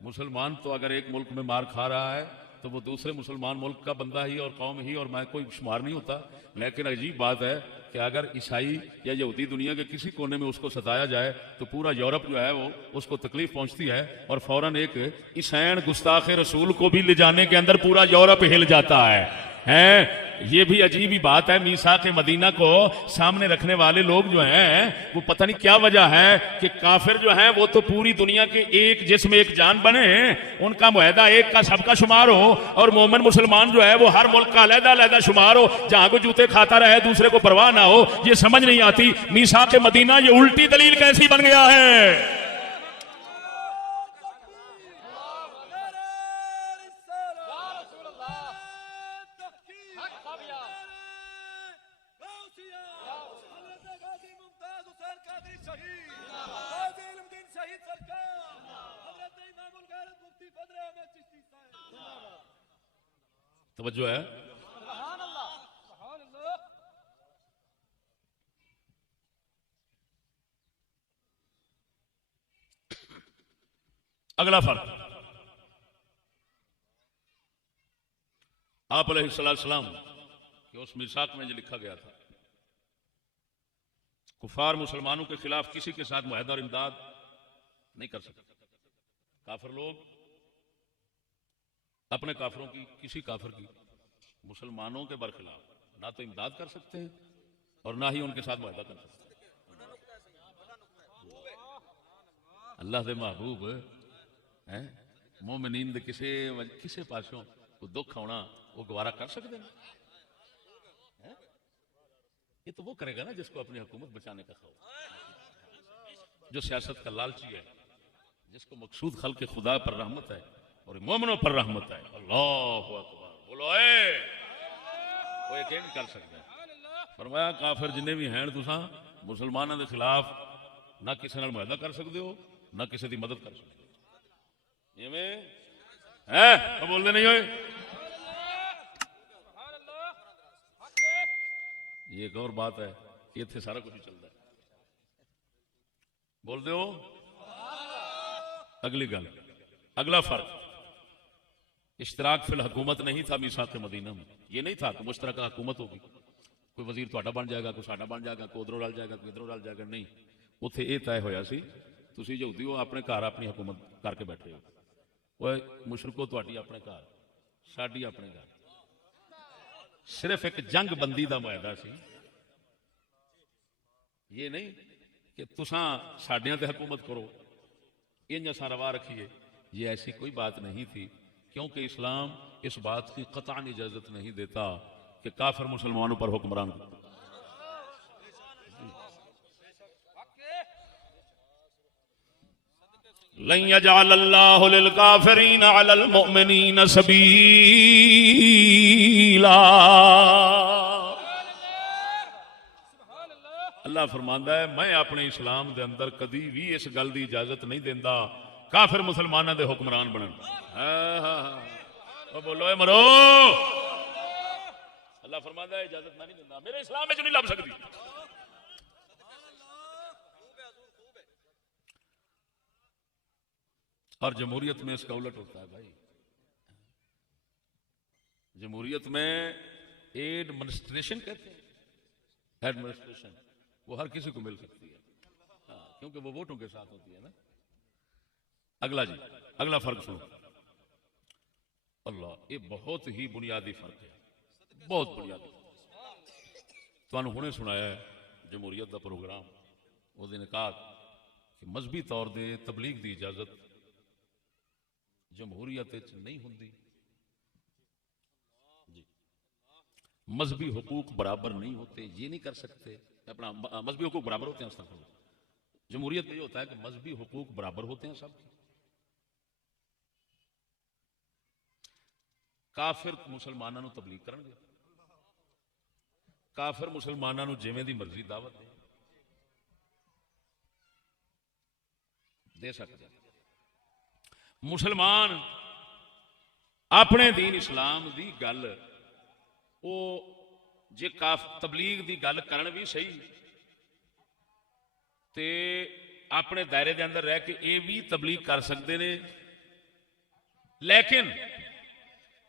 مسلمان تو اگر ایک ملک میں مار کھا رہا ہے تو وہ دوسرے مسلمان ملک کا بندہ ہی اور قوم ہی اور میں کوئی شمار نہیں ہوتا. لیکن عجیب بات ہے کہ اگر عیسائی یا یہودی دنیا کے کسی کونے میں اس کو ستایا جائے تو پورا یورپ جو ہے وہ اس کو تکلیف پہنچتی ہے اور فوراً ایک عیسائن گستاخ رسول کو بھی لے جانے کے اندر پورا یورپ ہل جاتا ہے. یہ بھی عجیب ہی بات ہے. میثاق مدینہ کو سامنے رکھنے والے لوگ جو ہیں وہ پتہ نہیں کیا وجہ ہے کہ کافر جو ہیں وہ تو پوری دنیا کے ایک جسم ایک جان بنے، ان کا معاہدہ ایک کا سب کا شمار ہو، اور مومن مسلمان جو ہے وہ ہر ملک کا علیحدہ علیحدہ شمار ہو، جہاں کو جوتے کھاتا رہے دوسرے کو پرواہ نہ ہو. یہ سمجھ نہیں آتی میثاق مدینہ یہ الٹی دلیل کیسی بن گیا ہے. توجہ ہے. اگلا فرق آپ علیہ السلام کہ اس میثاق میں جو لکھا گیا تھا کفار مسلمانوں کے خلاف کسی کے ساتھ معاہدہ اور امداد نہیں کر سکتے. کافر لوگ اپنے کافروں کی کسی کافر کی مسلمانوں کے برخلاف نہ تو امداد کر سکتے ہیں اور نہ ہی ان کے ساتھ معاہدہ کر سکتے ہیں. اللہ دے محبوب مومنین دے کسے پاسوں کو دکھ ہونا وہ گوارا کر سکتے ہیں؟ یہ تو وہ کرے گا نا جس کو اپنی حکومت بچانے کا خوف، جو سیاست کا لالچی ہے، جس کو مقصود خلق خدا پر رحمت ہے اور مومنوں پر رحمت ہے. اللہ اکبر بولو وہ یہ نہیں کر سکتے. فرمایا کافر جنہیں بھی ہیں تساں مسلمانوں کے خلاف نہ کسی نال معاہدہ کر سکتے ہو نہ کسی کی مدد کر سکتے ہو. بولتے نہیں ہوئے. یہ ایک اور بات ہے، یہ تھے سارا کچھ چلتا ہے. بول دے ہو. اگلی گل، اگلا فرق اشتراک فی الحکومت نہیں تھا میثاق مدینہ میں. یہ نہیں تھا کہ مشترکہ حکومت ہوگی، کوئی وزیر تہاڈا بن جائے گا، کوئی ساڈا بن جائے گا، کوئی ادھروں رل جائے گا، کوئی ادھروں رل جائے گا. نہیں، اتنے یہ طے ہویا سی تسی یہودی ہو اپنے گھر اپنی حکومت کر کے بیٹھے ہو. وہ مشرکو تہاڈی اپنے گھر ساڈی اپنے گھر. صرف ایک جنگ بندی دا معاہدہ سی. یہ نہیں کہ تساں ساڈیاں تے حکومت کرو انج اساں روا رکھیے. یہ ایسی کوئی بات نہیں تھی، کیونکہ اسلام اس بات کی قطعاً اجازت نہیں دیتا کہ کافر مسلمانوں پر حکمران ہو. لن يجعل الله للكافرين على المؤمنين سبيلا. اللہ فرماندا ہے میں اپنے اسلام دے اندر کدی بھی اس گل دی اجازت نہیں دیندا کافر مسلماناں دے حکمران بنن. او بولو اے مرو. اللہ فرماندا ہے اجازت میں نہیں دیندا، میرے اسلام وچ نہیں لب سکدی. اور جمہوریت میں اس کا الٹ ہوتا ہے بھائی. جمہوریت میں ایڈمنسٹریشن کہتے ہیں، ایڈمنسٹریشن وہ ہر کسی کو مل سکتی ہے کیونکہ وہ ووٹوں کے ساتھ ہوتی ہے نا. اگلا جی اگلا فرق سنو. اللہ یہ بہت ہی بنیادی فرق ہے، بہت بنیادی. تمہیں ہنے سنایا ہے جمہوریت کا پروگرام وہ انعقاد کہ مذہبی طور دے تبلیغ دی اجازت جمہوریت نہیں ہوندی. جی مذہبی حقوق برابر نہیں ہوتے، یہ نہیں کر سکتے. اپنا مذہبی حقوق برابر ہوتے ہیں استغفر. جمہوریت میں یہ ہوتا ہے کہ مذہبی حقوق برابر ہوتے ہیں سب. کافر مسلمانوں نو تبلیغ کرن گے، کافر مسلمانوں نو جویں دی مرضی دعوت دے سکتے. مسلمان اپنے دین اسلام دی گل او جے تبلیغ دی گل کرن بھی صحیح تے اپنے دائرے دے اندر رہ کے اے بھی تبلیغ کر سکتے نے. لیکن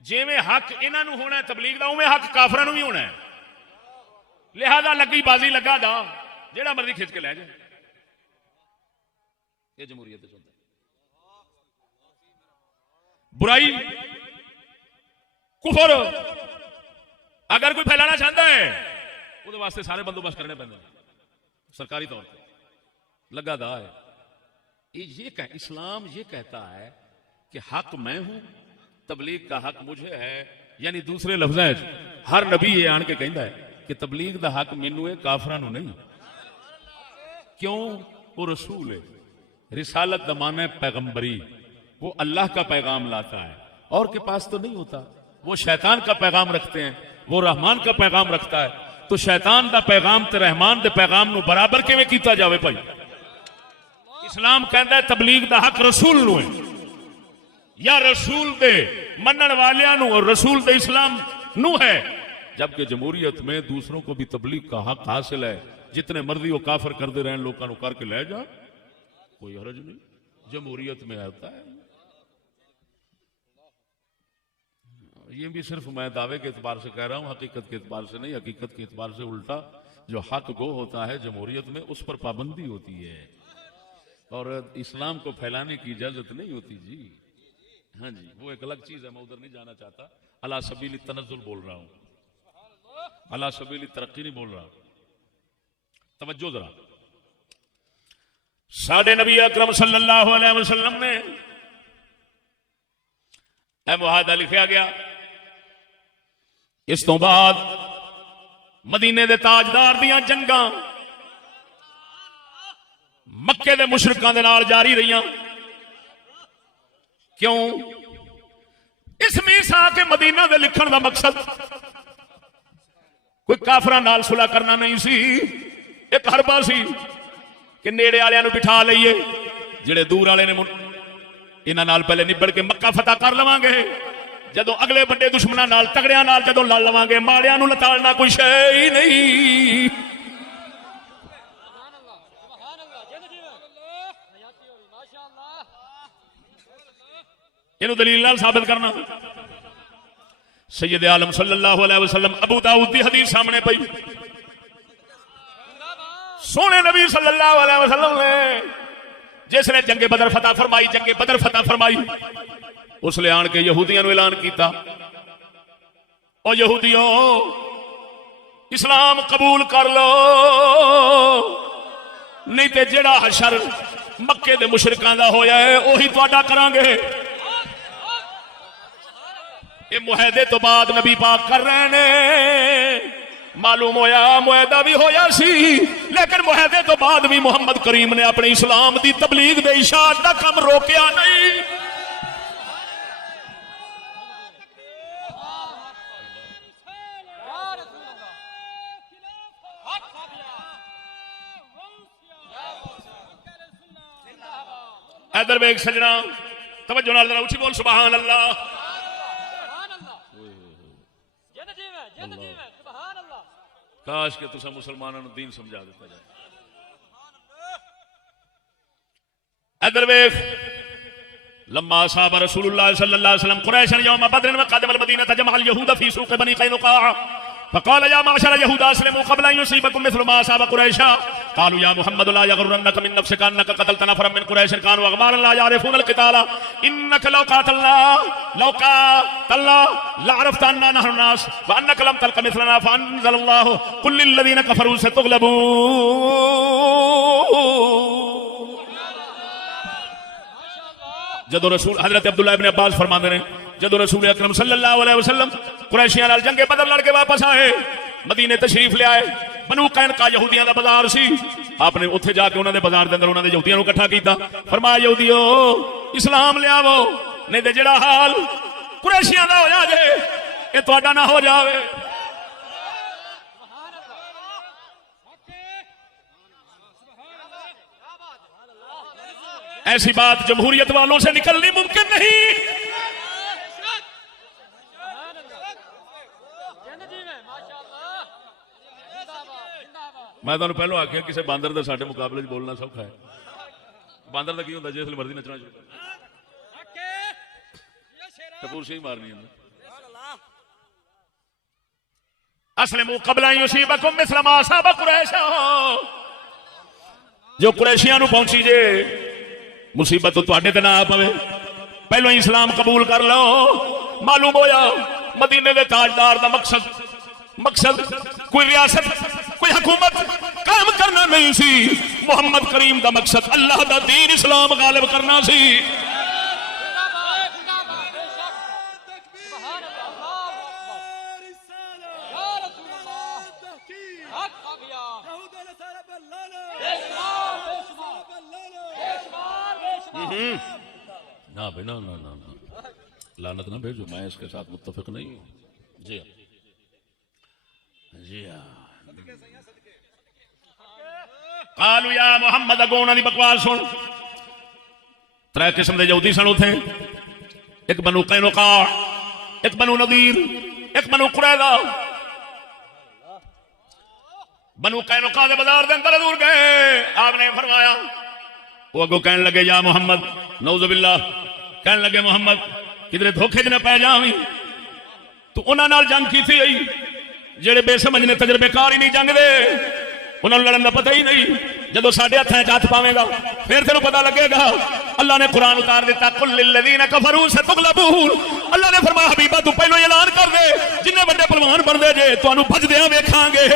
جویں حق انہاں نو ہونا ہے تبلیغ دا اوویں حق کافراں نو بھی ہونا ہے. لہذا لگی بازی لگا دا جیڑا مرضی کھچ کے لے جائے. یہ جمہوریت ہوتا ہے. برائی کفر اگر کوئی پھیلانا چاہتا ہے وہ واسطے سارے بندوبست کرنے پڑتے ہیں سرکاری طور پہ لگا دا ہے. اسلام یہ کہتا ہے کہ حق میں ہوں، تبلیغ کا حق مجھے ہے. یعنی دوسرے لفظ ہر نبی یہ آن کے کہتا ہے کہ تبلیغ دا حق مینوں ہے کافراں نوں نہیں. کیوں؟ وہ رسول ہے. رسالت دا معنی ہے پیغمبری. وہ اللہ کا پیغام لاتا ہے اور کے پاس تو نہیں ہوتا. وہ شیطان کا پیغام رکھتے ہیں، وہ رحمان کا پیغام رکھتا ہے. تو شیطان دا پیغام تے رحمان دے پیغام نو برابر کیویں کیتا جاوے بھائی؟ اسلام کہندا ہے تبلیغ دا حق رسول نو ہے، یا رسول دے منن والیاں نو اور رسول دے اسلام نو ہے. جبکہ جمہوریت میں دوسروں کو بھی تبلیغ کا حق حاصل ہے. جتنے مرضی وہ کافر کردے رہن لوکاں نو کر کے لے جا، کوئی حرج نہیں. جمہوریت میں آتا ہے. یہ بھی صرف میں دعوے کے اعتبار سے کہہ رہا ہوں، حقیقت کے اعتبار سے نہیں. حقیقت کے اعتبار سے الٹا جو حق گو ہوتا ہے جمہوریت میں اس پر پابندی ہوتی ہے اور اسلام کو پھیلانے کی اجازت نہیں ہوتی. جی ہاں جی وہ ایک الگ چیز ہے، میں ادھر نہیں جانا چاہتا. علی سبیل التنزل بول رہا ہوں، علی سبیل الترقی نہیں بول رہا. توجہ ذرا. ساڈے نبی اکرم صلی اللہ علیہ وسلم نے اے معاہدہ لکھا گیا. اس تو بعد مدینے دے تاجدار دیاں جنگاں مکے دے مشرکاں دے نال جاری رہیاں. کیوں؟ اس میثاق کے مدینہ دے لکھن دا مقصد کوئی کافراں نال صلح کرنا نہیں سی. ایک حربہ سی کہ نیڑے والےاں نو بٹھا لئیے، جڑے دور والے نے انہاں نال پہلے نبڑ کے مکہ فتح کر لواں گے، جدو اگلے بڑے دشمناں نال تگڑیاں نال جدو لڑ لواں گے ماڑیاں نو لتاڑنا کوئی شے ہی نہیں. یہ دلیل نال ثابت کرنا. سید عالم صلی اللہ علیہ وسلم ابو داؤد دی حدیث سامنے پئی. سونے نبی صلی اللہ علیہ وسلم نے جس نے جنگ بدر فتح فرمائی، جنگ بدر فتح فرمائی، اس لے آن کے یہودیاں نو اعلان کیتا، او یہودیوں اسلام قبول کر لو، نہیں تے جڑا حشر مکے دے مشرکان دا ہویا ہے وہی تہاڈا کران گے۔ یہ معاہدے تو بعد نبی پاک کر رہے ہیں، معلوم ہویا معاہدہ بھی ہویا سی، لیکن معاہدے تو بعد بھی محمد کریم نے اپنے اسلام دی تبلیغ دے اشاعت دا کم روکیا نہیں۔ ادھر ویکھ سجنا توجہ نال ذرا اونچی بول سبحان اللہ۔ کاش کہ تسا مسلمانوں نے دین سمجھا دیتا جائے۔ ادھر ویکھ لما اصاب رسول اللہ صلی اللہ علیہ وسلم قریشا یوم بدر وقدم المدینہ جمع اليهود في سوق بني قینقاع فقال يا معشر يهود اسلموا قبل ان يصيبكم مثل ما اصاب قريشا قالوا يا محمد لا يغرنك من نفسك انك قتلت نفرا من قريش كانوا اغبارا لا يعرفون القتال انك لو قاتل الله لعرفت اننا نحن الناس وانك لم تلق مثلنا فانزل الله قل للذين كفروا ستغلبون۔ جدو رسول حضرت عبداللہ ابن عباس فرماتے ہیں جدو رسول اکرم صلی اللہ علیہ وسلم قریشیاں نال جنگ بدر لڑ کے واپس آئے، مدینے تشریف لے آئے، بنو قینقاع یہودیاں دا بازار سی، آپ نے اتھے جا کے انہوں نے بازار دے اندر انہوں نے یہودیاں نو اکٹھا کیتا، فرمایا یہودیو اسلام لے آو نہیں تے جڑا حال قریشیاں دا ہو جائے یہ تہاڈا نہ ہو جاوے۔ ایسی بات جمہوریت والوں سے نکلنی ممکن نہیں۔ میں تمہیں پہلو آخیا کسی باندر کا سارے مقابلے بولنا سوکھا ہے، باندر کا کی ہوتا جس مرضی نچنا شروع کپور سی مارنی ہے۔ اسلموا قبل ان یصیبکم مثل ما اصاب قریشا، جو قریشیاں نو پہنچی جے مصیبت تو تواڈے تے نہ آ پوے، پہلو ہی اسلام قبول کر لو۔ معلوم ہویا مدینے دے تاجدار دا مقصد کوئی ریاست کوئی حکومت قائم کرنا نہیں سی، محمد کریم دا مقصد اللہ دا دین اسلام غالب کرنا سی۔ نہ بھائی نہ لعنت نہ بھیجو، میں اس کے ساتھ متفق نہیں ہوں۔ جی ہاں قالوا یا محمد، اگوں انہاں دی بکواس سن۔ ترے قسم دے یہودی سن اوتھے، ایک بنو قینقاع، ایک بنو نذیر، ایک بنو قریظہ۔ بنو قینقاع دے بازار دے اندر حضور گئے، آپ نے فرمایا، وہ اگوں کہنے لگے یا محمد، نعوذ باللہ، کہنے لگے محمد کدھر دھوکھے چ نہ پی جاویں، تو انہاں نال جنگ کی تھی جڑے بے سمجھ نے تجربے کار ہی نہیں جنگ دے، انہوں نے لڑن کا پتہ ہی نہیں۔ جدو ساڈے ہاتھ ہاتھ پاوے گا پھر تینوں پتہ لگے گا۔ اللہ نے قرآن اتار دیتا قل للذین کفروا ستغلبون، اللہ نے فرمایا حبیبہ تو پہلو اعلان کر دے جنہیں بڑے پلوان بن دے جے تانوں بھجدیاں ویکھاں گے۔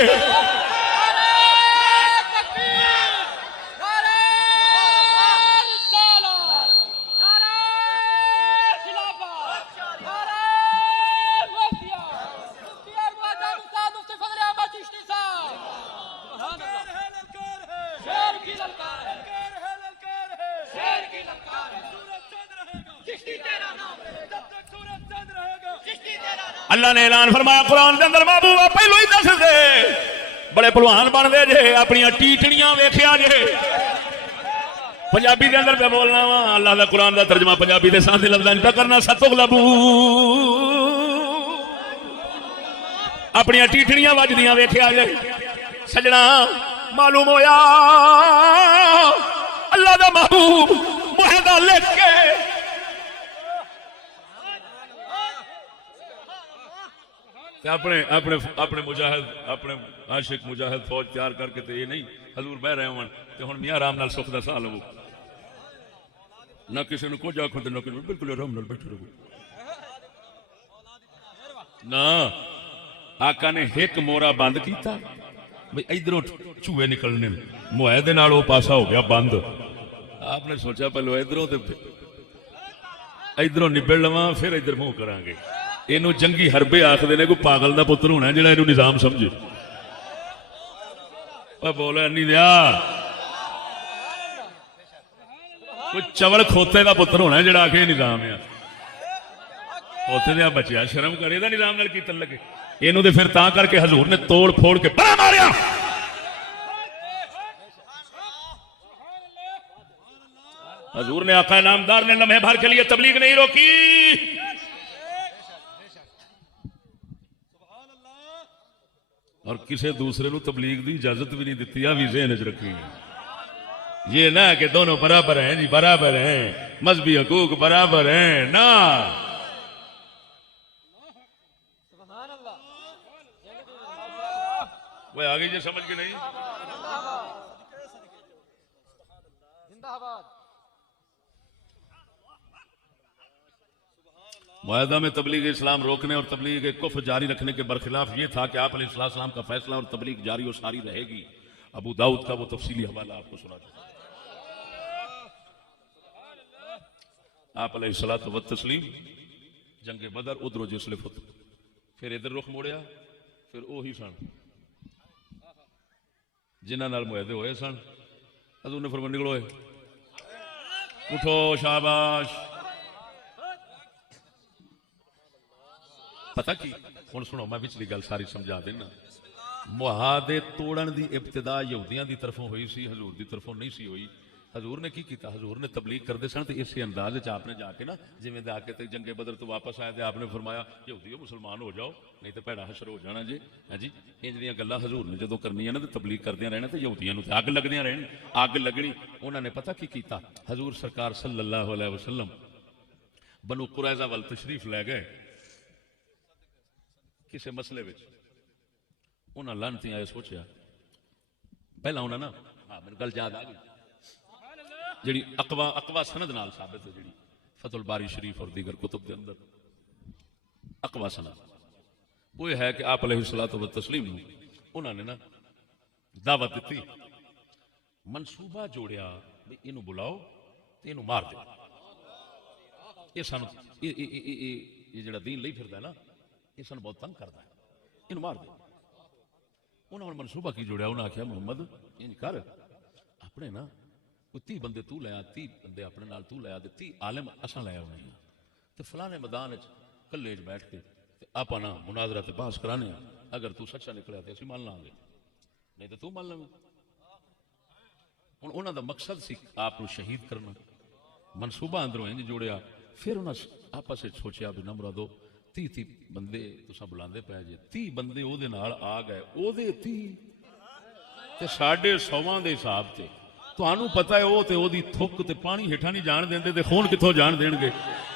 اللہ نے اعلان فرمایا قرآن دے اندر محبوبہ پہلو ہی دس دے بڑے پلوان بن دے جے، اپنی ٹیٹڑیاں ویکھیا جے۔ پنجابی دے اندر پہ بولنا وا، اللہ دا قرآن دا ترجمہ پنجابی دے ساتھ لفظاں پہ کرنا، ستغلبون، اپنی ٹیٹڑیاں وجدیاں ویکھیا جے۔ سجنا معلوم ہویا اللہ دا محبوب معاہدہ لکھ کے اپنے مجاہد اپنے عاشق مجاہد فوج تیار کر کے تو یہ نہیں حضور بہ رہے ہوں تے ہن میاں رام نال سکھ دا سال ہو نہ کسی نے کچھ آخو نہ کسی بالکل آرام نال بیٹھے رہو نہ آقا نے ایک مورا بند کیتا بھئی ادھروں چوہے نکلنے معاہدے نال وہ پاسا ہو گیا بند آپ نے سوچا پہلو ادھروں ادھروں نبڑ لواں پھر ادھر منہ کران گے اینو جنگی حربے آخدے نے کوئی پاگل دا پتر ہونا جڑا اینو نظام سمجھے بولا نہیں دیا کوئی چوڑ کھوتے دا پتر ہونا جڑا آخے نظام ہے کھوتے دیا بچیا شرم کرے دا نظام نال کی تعلق ہے اینو تے پھر تاں کر کے حضور نے توڑ پھوڑ کے بڑا ماریا حضور نے آقا نامدار نے لمحے بھر کے لیے تبلیغ نہیں روکی اور کسی دوسرے نو تبلیغ دی اجازت بھی نہیں دیتی بھی ذہن وچ رکھی یہ نہ کہ دونوں برابر ہیں جی برابر ہیں مذہبی حقوق برابر ہیں نہ وہ آگے یہ سمجھ کے نہیں معاہدہ میں تبلیغ اسلام روکنے اور تبلیغ کفر جاری رکھنے کے برخلاف یہ تھا کہ آپ علیہ السلام کا فیصلہ اور تبلیغ جاری و ساری رہے گی ابو داؤد کا وہ تفصیلی حوالہ آپ کو سنا چاہتا آپ علیہ الصلوۃ والتسلیم جنگ بدر ادھر جسل فتح پھر ادھر رخ موڑیا پھر وہی سن جنہاں نال معاہدے ہوئے سن حضور نے فرمایا نکلو اٹھو شاباش پتہ کی ہن سنو میں پچھلی گل ساری سمجھا دینا معاہدے توڑن دی ابتدا یہودیاں دی طرفوں ہوئی سی حضور دی طرفوں نہیں سی ہوئی حضور نے کی کیتا حضور نے تبلیغ کردے سن تے اسی انداز وچ آپ نے جا کے نا جویں جا کے تے جنگ بدر تو واپس آئے تے آپ نے فرمایا یہودیو مسلمان ہو جاؤ نہیں تے بھڑا حشر ہو جانا جی ہاں جی انج دیاں گلاں حضور نے جدوں کرنیاں نا تے تبلیغ کردیاں رہنا تے یہودیاں نوں تے اگ لگدیاں رہن اگ لگنی انہاں نے پتہ کی کیتا حضور سرکار صلی اللہ علیہ وسلم بنو قریظہ وال تشریف لے گئے کسے مسئلے وچ انہاں لعنتی آئے سوچیا پہلا انہاں نا ہاں میرے گل یاد آ گئی جڑی اقوا سند نال ثابت ہے جڑی فتح الباری شریف اور دیگر کتب دے اندر اقوا سند وہ ہے کہ آپ علیہ الصلوۃ والتسلیم انہاں نے نا دعوت دیتی منصوبہ جوڑیا بھی اینو بلاؤ تے اینو مار دے یہ سن یہ جڑا دین لئی پھردا ہے نا یہ سن بہت تنگ کردا ہے اینو مار دے انہاں نے منصوبہ کی جوڑیا انہاں آکھیا محمد انج کر اپنے نا 30 بندے تو لیا 30 بندے اپنے نال تو لیا 30 عالم اساں لے آونے ہیں تے فلانے میدان وچ کلے وچ بیٹھ کے تے آپاں نا مناظرہ تے بحث کرانے اگر تو سچا نکلیا تے اسی مان لاں گے نہیں تے تو مان لیں ہن انہاں دا مقصد سی آپ کو شہید کرنا منصوبہ اندروں انج جوڑیا پھر انہاں آپس وچ سوچیا بھی نمرادو 30 بندے تساں بلاندے پے جے 30 بندے او دے نال آ گئے او دے 30 تے 150 دے حساب تے تانوں پتہ ہے او تے او دی تھک تے پانی ہٹھا نہیں جان دیندے تے خون کتھوں جان دین گے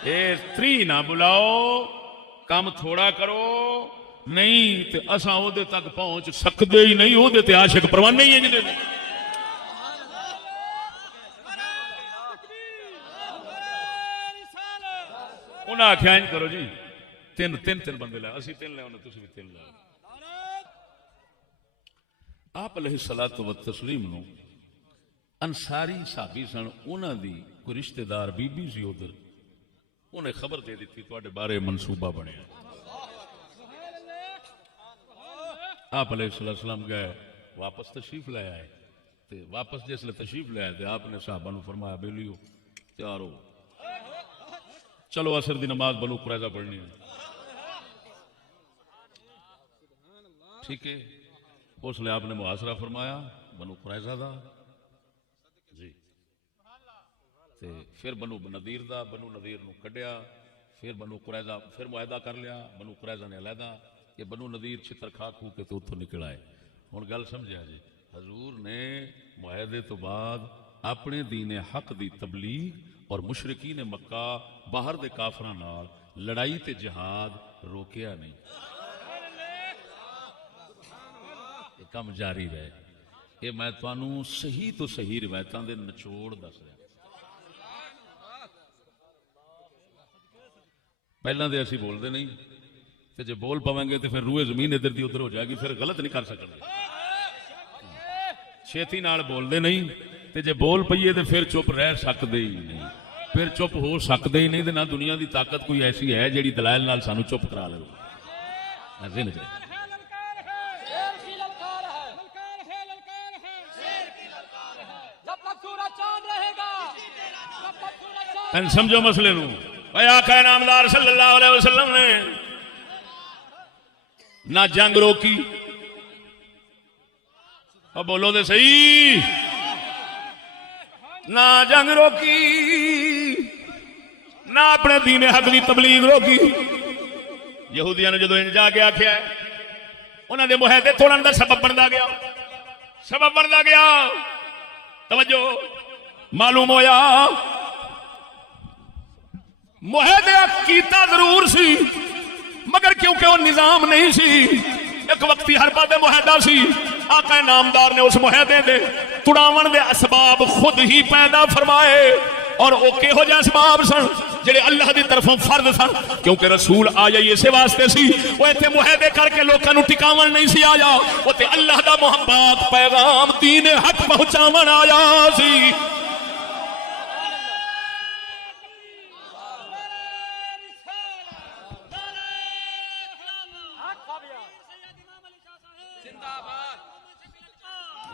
اے 3 نہ بلاؤ کام تھوڑا کرو نہیں تے اساں او دے تک پہنچ سکدے ہی نہیں او دے تے عاشق پروانے ہی ہیں جنے انہاں آکھیا انج کرو جی تین بندے لے اسی 3 لے انہاں تسی بھی 3 لے آپ علیہ الصلوۃ والتسلیم نو انصاری صحابی سن انہاں دی کوئی رشتہ دار بی بی سی ادھر انہیں خبر دے دیتی تواڈے بارے منصوبہ بنیا آپ علیہ السلام گئے واپس تشریف لے آئے تے واپس جس لے تشریف لے آئے تے آپ نے صحابہ نو فرمایا بیلیو تیار ہو چلو عصر دی نماز بنو قریظہ پڑھنی ہے ٹھیک ہے اس لیے آپ نے محاصرہ فرمایا بنو قریظہ دا جی تے پھر بنو نذیر دا بنو نذیر نو کڈیا پھر بنو قریظہ پھر معاہدہ کر لیا بنو قریظہ نے علیحدہ کہ بنو نذیر چھتر کھا کھو کے تو اتھوں نکل آئے ہن گل سمجھا جی حضور نے معاہدے تو بعد اپنے دین حق دی تبلیغ اور مشرکین مکہ باہر دے کافراں نال لڑائی تے جہاد روکیا نہیں یہ کم جاری رہے یہ میں تانوں صحیح تو صحیح روایتاں دے نچوڑ دس رہا پہلے تو اسی بولتے نہیں تے جے بول پاویں گے تو پھر روئے زمین ادھر دی ادھر ہو جائے گی، پھر غلط نہیں کر سکتے. چھیتی نال بولتے نہیں تے جے بول پئیے تو پھر چپ رہ سکتے ہی نہیں، پھر چپ ہو سکتے ہی نہیں. تے نہ دنیا دی طاقت کوئی ایسی ہے جیڑی دلائل نال سانو چپ کرا لے. سمجھو مسئلے نو. اے آقا نامدار صلی اللہ علیہ وسلم نے نہ جنگ روکی، اور بولو دے صحیح، نہ جنگ روکی، نہ اپنے دین حق دی تبلیغ روکی. یہودیاں نے جدو جا کے آخیا انہوں نے معاہدے توڑن دا سبب بنتا گیا، سبب بنتا گیا. توجہ، معلوم ہویا معاہدہ کیتا ضرور سی مگر کیونکہ وہ نظام نہیں سی، ایک وقتی حربہ دے معاہدہ سی. آقا نامدار نے اس معاہدے دے تڑاون دے اسباب خود ہی پیدا فرمائے، اور وہ کہو جے اسباب سن جڑے اللہ دی طرفوں فرض سن، کیونکہ رسول آیا اسے واسطے سی. وہ ایتھے معاہدے کر کے لوکاں نو ٹکاون نہیں سی آیا، وہ تے اللہ دا محبت پیغام دین حق پہنچاون آیا سی.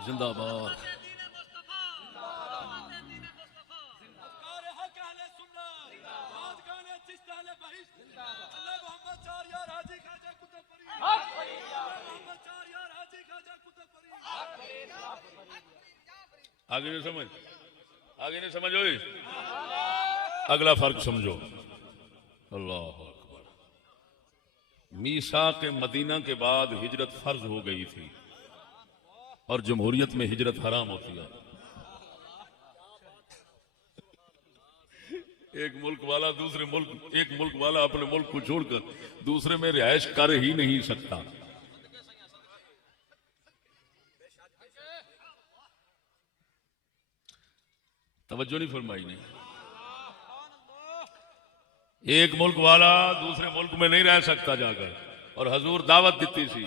زندہ باد. آگے نہیں سمجھ، آگے نہیں سمجھ ہوئی. اگلا فرق سمجھو. اللہ اکبر. میثاق مدینہ کے بعد ہجرت فرض ہو گئی تھی اور جمہوریت میں ہجرت حرام ہوتی ہے. ایک ملک والا دوسرے ملک، ایک ملک والا اپنے ملک کو چھوڑ کر دوسرے میں رہائش کر ہی نہیں سکتا. توجہ نہیں فرمائی نہیں. ایک ملک والا دوسرے ملک میں نہیں رہ سکتا جا کر، اور حضور دعوت دیتی سی،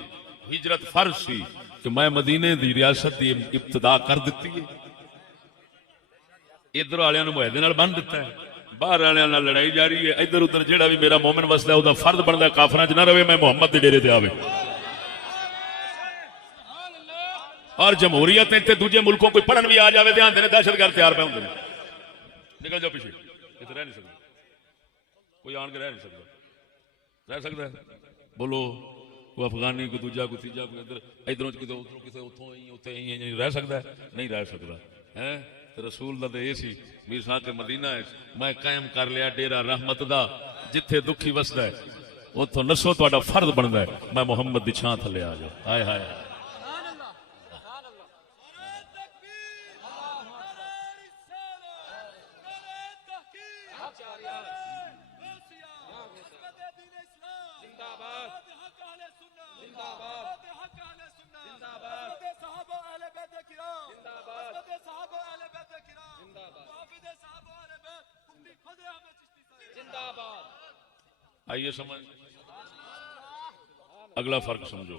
ہجرت فرض سی کہ میں مدینے دی ریاست دی ابتدا کر دیتی ہے. ادھر والوں نے معاہدے نال بن دیتا ہے، باہر والوں نال لڑائی جاری ہے. ادھر ادھر جہاں بھی میرا مومن وسدا ہے وہ فرد بنتا ہے کافراں چ نہ رہے، میں محمد دے ڈیرے تے آوے. اور جمہوریت تے دوجے ملکوں کوئی پڑھن بھی آ جائے دھیان دینے دہشت گرد تیار پہ ہوں. نکل جاؤ پیچھے، اتنے رہ نہیں سکتا کوئی، آن کے رہ نہیں سکتا. رہ سکتا ہے؟ بولو. کوئی افغانی، کوئی دوجا، کوئی تیجا، کوئی ادھر ادھروں کسی اتوں رہ سکتا ہے؟ نہیں رہ سکتا ہے. رسول دا یہ سی میثاق مدینہ میں قائم کر لیا ڈیرا رحمت دا، جتھے دکھی وسدا ہے اتوں نسو تہاڈا فرض بندا ہے میں محمد دی چھاں تھلے آ جاؤ. ہائے ہائے. آئیے سمجھ. اگلا فرق سمجھو.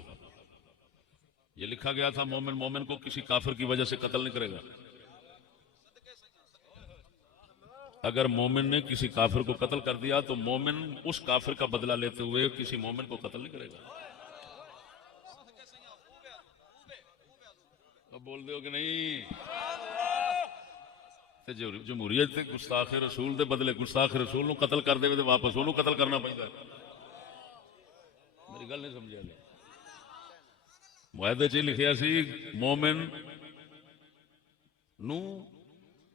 یہ لکھا گیا تھا مومن مومن کو کسی کافر کی وجہ سے قتل نہیں کرے گا. اگر مومن نے کسی کافر کو قتل کر دیا تو مومن اس کافر کا بدلہ لیتے ہوئے کسی مومن کو قتل نہیں کرے گا. اب بول دے ہو کہ نہیں؟ جمہوریت تے گستاخ رسول دے بدلے گستاخ رسول نو قتل کر دے تے واپس انہوں قتل کرنا پڑتا ہے. میری گل نہیں سمجھا نہیں. معاہدے چ لکھیا سی مومن نو